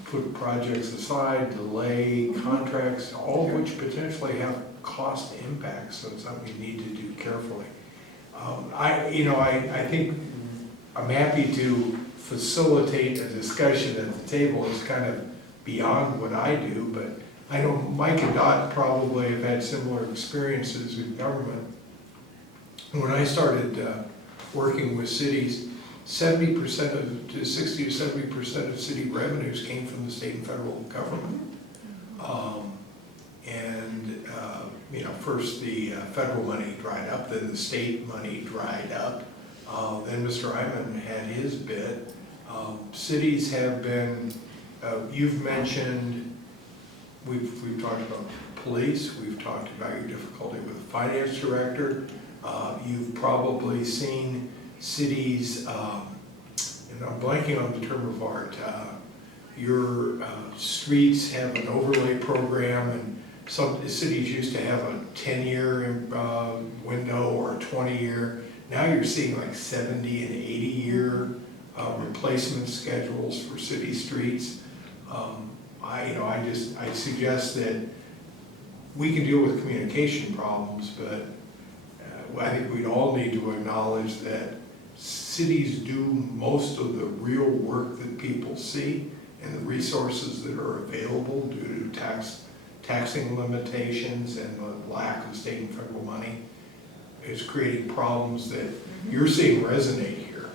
put projects aside, delay contracts, all of which potentially have cost impacts, so it's something you need to do carefully. I think I'm happy to facilitate a discussion at the table. It's kind of beyond what I do, but I know Mike and Dot probably have had similar experiences in government. When I started working with cities, 70% to 60 to 70% of city revenues came from the state and federal government. First the federal money dried up, then the state money dried up. Then Mr. Iman had his bit. Cities have been, you've mentioned we've talked about police, we've talked about your difficulty with the finance director. You've probably seen cities, and I'm blanking on the term of art, your streets have an overlay program, and some cities used to have a 10-year window or a 20-year. Now you're seeing like 70 and 80-year replacement schedules for city streets. I suggest that we can deal with communication problems, but I think we'd all need to acknowledge that cities do most of the real work that people see, and the resources that are available due to taxing limitations and the lack of state and federal money is creating problems that you're seeing resonate here.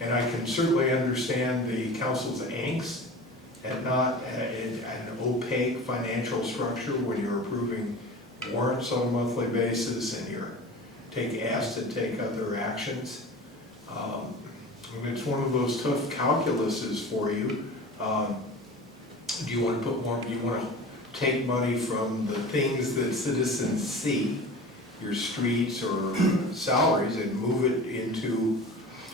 And I can certainly understand the council's angst at not an opaque financial structure when you're approving warrants on a monthly basis and you're asked to take other actions. And it's one of those tough calculuses for you. Do you want to put more, do you want to take money from the things that citizens see, your streets or salaries, and move it into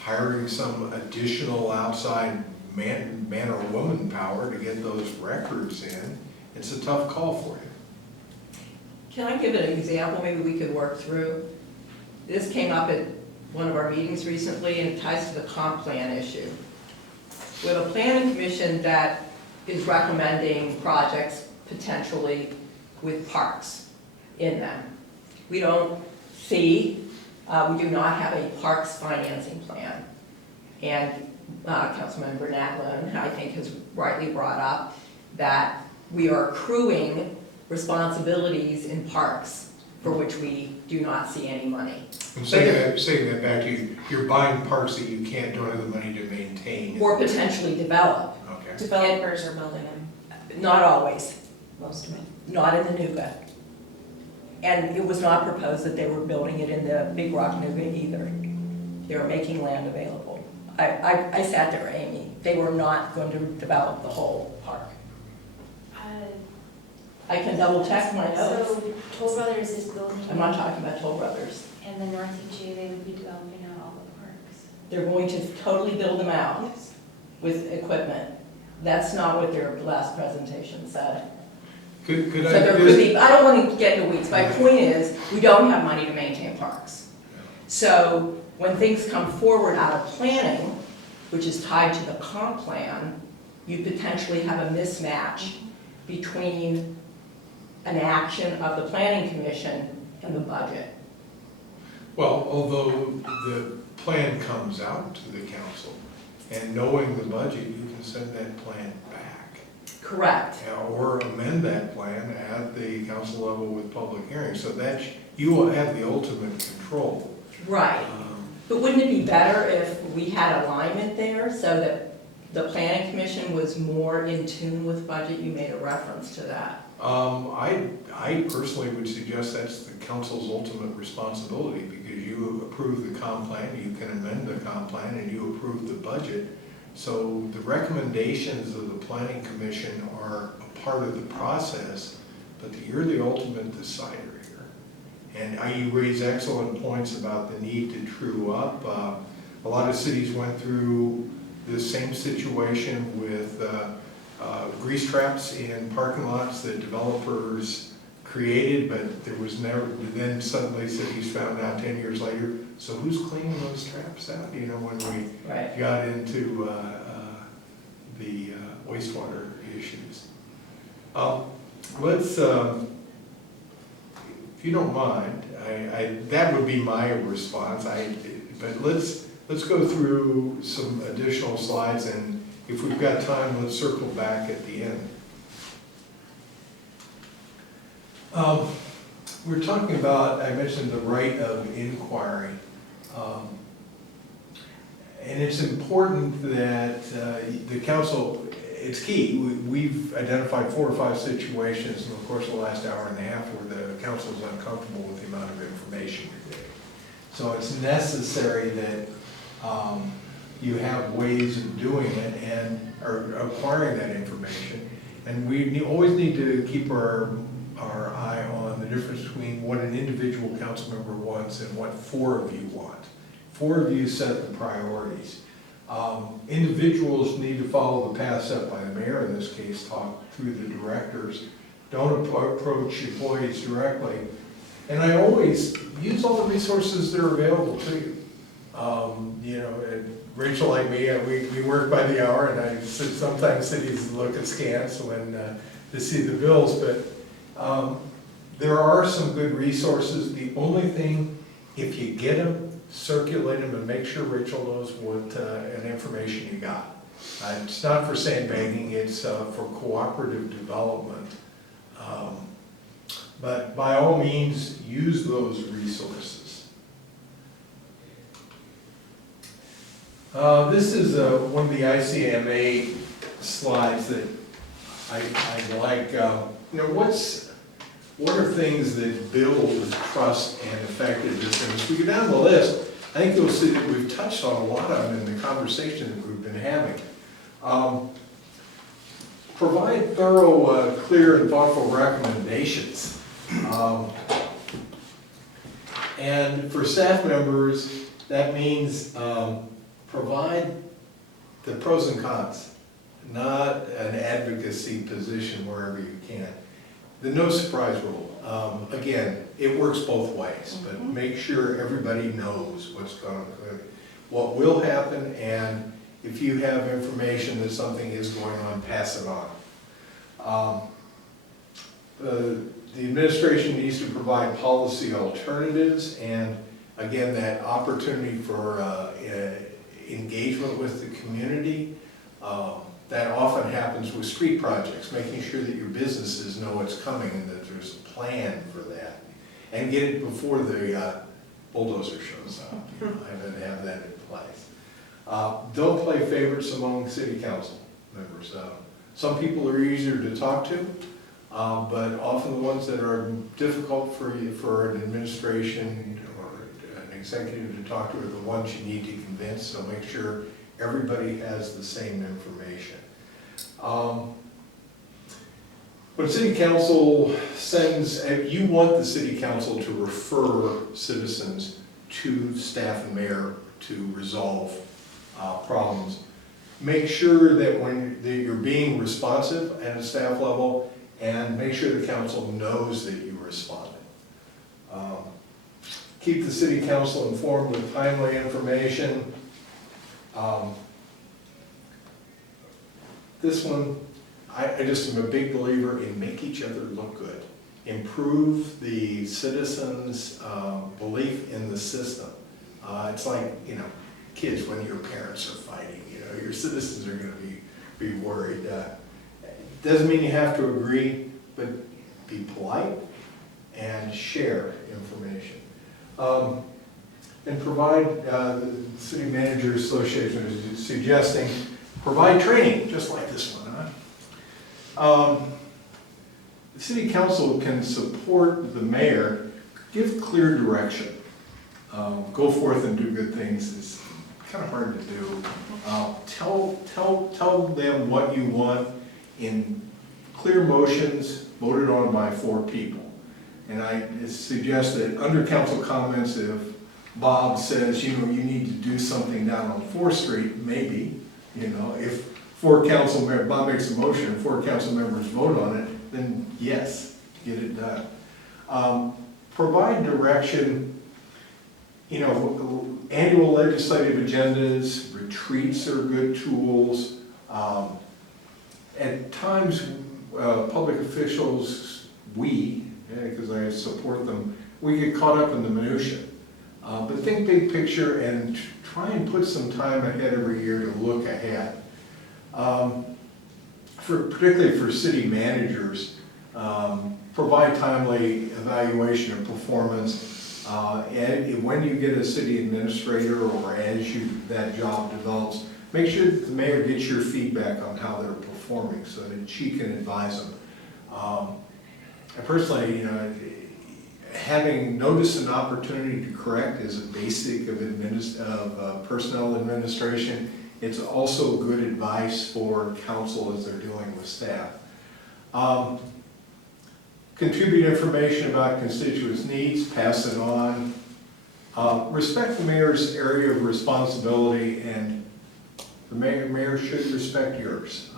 hiring some additional outside man or woman power to get those records in? It's a tough call for you. Can I give an example maybe we could work through? This came up at one of our meetings recently, and it ties to the comp plan issue. We have a planning commission that is recommending projects potentially with parks in them. We don't see, we do not have a parks financing plan. And Councilmember Natlin, I think, has rightly brought up that we are accruing responsibilities in parks for which we do not see any money. I'm saying that back to you, you're buying parks that you can't donate the money to maintain. Or potentially develop. Okay. Developers are building them, Not always, most of it. not in the Nuga. And it was not proposed that they were building it in the Big Rock Nuga either. They were making land available. I sat there, Amy, they were not going to develop the whole park. I can double check my notes. So Toll Brothers is building. I'm not talking about Toll Brothers. And the North EJ, they would be developing out all the parks. They're going to totally build them out Yes. with equipment. That's not what their last presentation said. Could So I there could just, be, I don't want to get into weeds, my point is, we don't have money to maintain parks. So when things come forward out of planning, which is tied to the comp plan, you potentially have a mismatch between an action of the planning commission and the budget. well, although the plan comes out to the council, and knowing the budget, you can send that plan back. Correct. Or amend that plan at the council level with public hearings, so that you will have the ultimate control. Right. But wouldn't it be better if we had alignment there so that the planning commission was more in tune with budget? You made a reference to that. I personally would suggest that's the council's ultimate responsibility, because you approve the comp plan, you can amend the comp plan, and you approve the budget. So the recommendations of the planning commission are a part of the process, but you're the ultimate decider here. And you raise excellent points about the need to true up. A lot of cities went through the same situation with grease traps in parking lots that developers created, but there was never, then suddenly cities found out 10 years later, so who's cleaning those traps out? You know, when we Right. got into the wastewater issues. Let's, if you don't mind, that would be my response. But let's go through some additional slides, and if we've got time, let's circle back at the end. We're talking about, I mentioned the right of inquiry. And it's important that the council, it's key. We've identified 4 or 5 situations in the course of the last hour and a half where the council is uncomfortable with the amount of information you're getting. So it's necessary that you have ways of doing it and or acquiring that information. And we always need to keep our eye on the difference between what an individual council member wants and what 4 of you want. 4 of you set the priorities. Individuals need to follow the path set by the mayor in this case, talk through the directors. Don't approach employees directly. And I always use all the resources that are available to you. You know, Rachel, like me, we work by the hour, and sometimes cities look askance when they see the bills, but there are some good resources. The only thing, if you get them, circulate them and make sure Rachel knows what and information you got. It's not for sandbagging, it's for cooperative development. But by all means, use those resources. This is one of the ICMA slides that I like. You know, what are things that build trust and effectiveness? And as we go down the list, I think you'll see that we've touched on a lot of them in the conversation that we've been having. Provide thorough, clear, and thoughtful recommendations. And for staff members, that means provide the pros and cons, not an advocacy position wherever you can. The no surprise rule, again, it works both ways, but make sure everybody knows what's going on, what will happen, and if you have information that something is going on, pass it on. The administration needs to provide policy alternatives, and again, that opportunity for engagement with the community. That often happens with street projects, making sure that your businesses know what's coming and that there's a plan for that. And get it before the bulldozer shows up, you know, and then have that in place. Don't play favorites among city council members. Some people are easier to talk to, but often the ones that are difficult for an administration or an executive to talk to are the ones you need to convince, so make sure everybody has the same information. When city council sends, you want the city council to refer citizens to staff and mayor to resolve problems. Make sure that that you're being responsive at a staff level, and make sure the council knows that you responded. Keep the city council informed with timely information. This one, I just am a big believer in make each other look good. Improve the citizens' belief in the system. It's like, you know, kids when your parents are fighting, you know, your citizens are going to be worried. Doesn't mean you have to agree, but be polite and share information. And provide, the City Managers Association is suggesting, provide training, just like this one. The City Council can support the mayor, give clear direction. Go forth and do good things is kind of hard to do. Tell them what you want in clear motions voted on by 4 people. And I suggest that under council comments, if Bob says, you know, you need to do something down on 4th Street, maybe, you know, if 4 council members, Bob makes a motion, 4 council members vote on it, then yes, get it done. Provide direction, you know, annual legislative agendas, retreats are good tools. At times, public officials, because I support them, we get caught up in the minutia. But think big picture and try and put some time ahead every year to look ahead. Particularly for city managers, provide timely evaluation of performance. And when you get a city administrator or as that job develops, make sure that the mayor gets your feedback on how they're performing so that she can advise them. I personally, you know, having notice and opportunity to correct is a basic of personnel administration. It's also good advice for council as they're dealing with staff. Contribute information about constituents' needs, pass it on. Respect the mayor's area of responsibility, and the mayor should respect yours.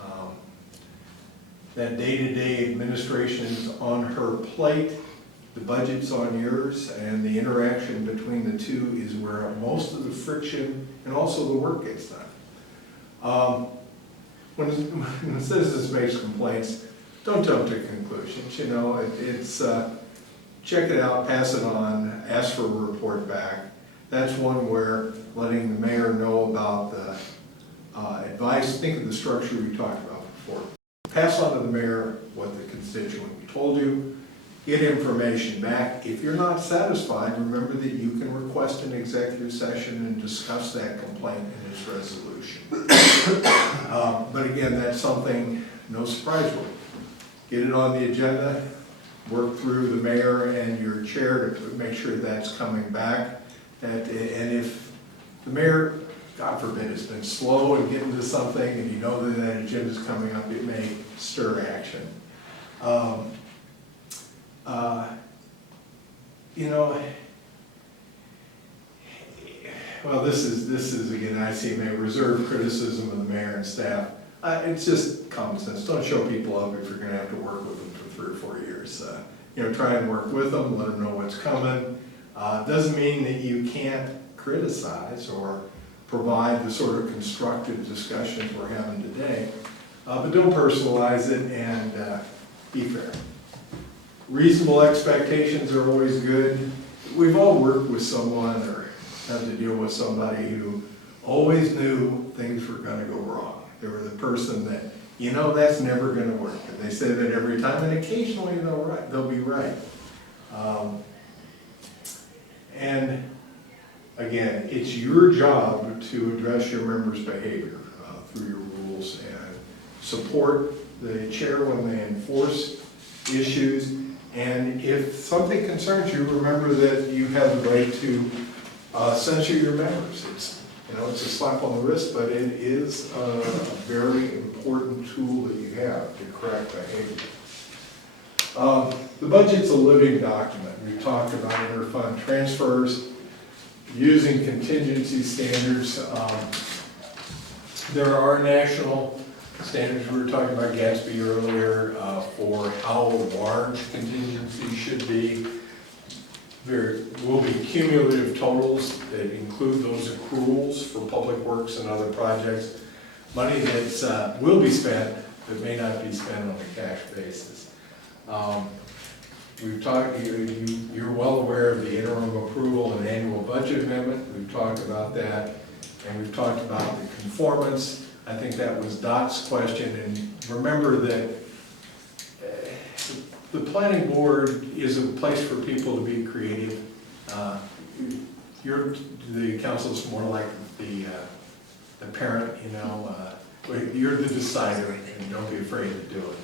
That day-to-day administration is on her plate, the budget's on yours, and the interaction between the two is where most of the friction and also the work gets done. When citizens make complaints, don't jump to conclusions, you know, it's check it out, pass it on, ask for a report back. That's one where letting the mayor know about the advice, think of the structure we talked about before. Pass on to the mayor what the constituent told you, get information back. If you're not satisfied, remember that you can request an executive session and discuss that complaint in its resolution. But again, that's something, no surprise with. Get it on the agenda, work through the mayor and your chair to make sure that's coming back. And if the mayor, God forbid, has been slow in getting to something and you know that that agenda's coming up, it may stir action. You know, well, this is again, I see may reserve criticism of the mayor and staff. It's just common sense. Don't show people up if you're going to have to work with them for 3 or 4 years. You know, try and work with them, let them know what's coming. Doesn't mean that you can't criticize or provide the sort of constructive discussions we're having today, but don't personalize it, and be fair. Reasonable expectations are always good. We've all worked with someone or had to deal with somebody who always knew things were going to go wrong. They were the person that, you know, that's never going to work. And they say that every time, and occasionally they'll be right. And again, it's your job to address your members' behavior through your rules and support the chair when they enforce issues. And if something concerns you, remember that you have the right to censure your members. It's, you know, it's a slap on the wrist, but it is a very important tool that you have to correct behavior. The budget's a living document. We talked about interfund transfers, using contingency standards. There are national standards. We were talking about Gatsby earlier for how large contingency should be. There will be cumulative totals that include those accruals for public works and other projects. Money that will be spent but may not be spent on a cash basis. We've talked, you're well aware of the interim approval and annual budget amendment. We've talked about that, and we've talked about the conformance. I think that was Dot's question, and remember that the planning board is a place for people to be creative. The council's more like the parent, you know. You're the decider, and don't be afraid to do it.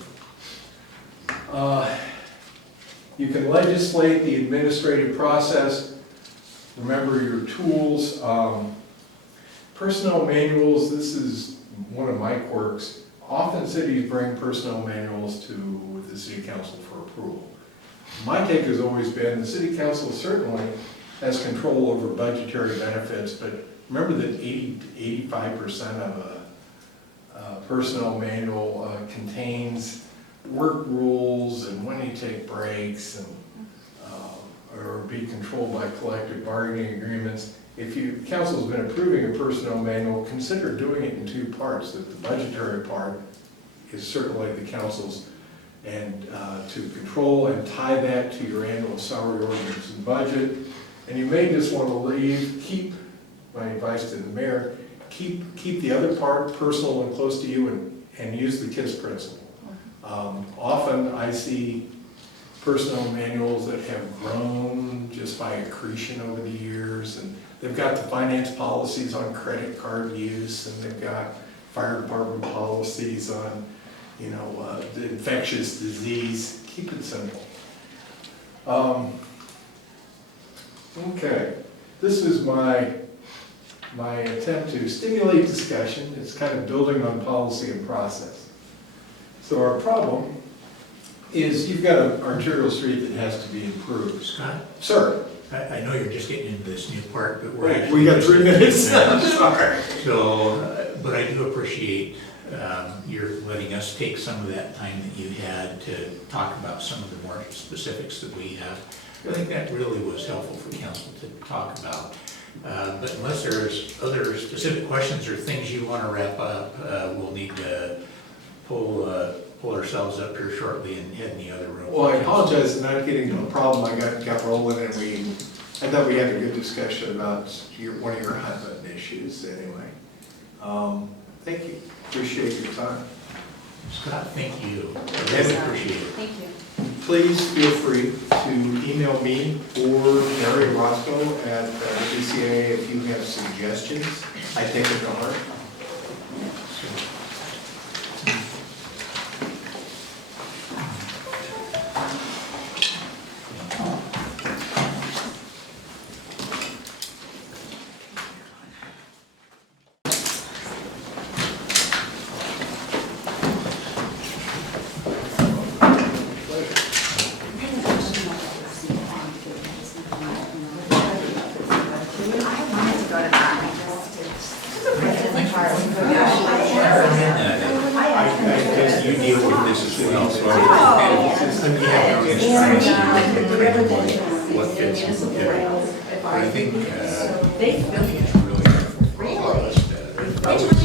You can legislate the administrative process. Remember your tools. Personnel manuals, this is one of my quirks. Often cities bring personnel manuals to the city council for approval. My take has always been the city council certainly has control over budgetary benefits, but remember that 80–85% of a personnel manual contains work rules and when you take breaks, and or be controlled by collective bargaining agreements. If you council's been approving a personnel manual, consider doing it in 2 parts. That the budgetary part is certainly the council's, and to control and tie that to your annual salary ordinance and budget. And you may just want to keep my advice to the mayor, keep the other part personal and close to you, and use the KISS principle. Often I see personnel manuals that have grown just by accretion over the years, and they've got the finance policies on credit card use, and they've got fire department policies on, you know, the infectious disease. Keep it simple. Okay, this is my attempt to stimulate discussion. It's kind of building on policy and process. So our problem is you've got an arterial street that has to be improved. Scott, Sir, I know you're just getting into this new part, but we're wait, actually. we got just 3 minutes. at I'm sorry. So, but I do appreciate your letting us take some of that time that you had to talk about some of the more specifics that we have. I think that really was helpful for council to talk about. But unless there's other specific questions or things you want to wrap up, we'll need to pull ourselves up here shortly and head in the other room. Well, I apologize for not getting to a problem. I got rolling and I thought we had a good discussion about one of your hot button issues anyway. Thank you. Appreciate your time. Scott, thank you. I really appreciate it. Thank you. Please feel free to email me or Mary Roscoe at DCA if you have suggestions. I take it to heart. I guess you deal with this as well, so What fits you, yeah. But I think it's really helpful for all of us to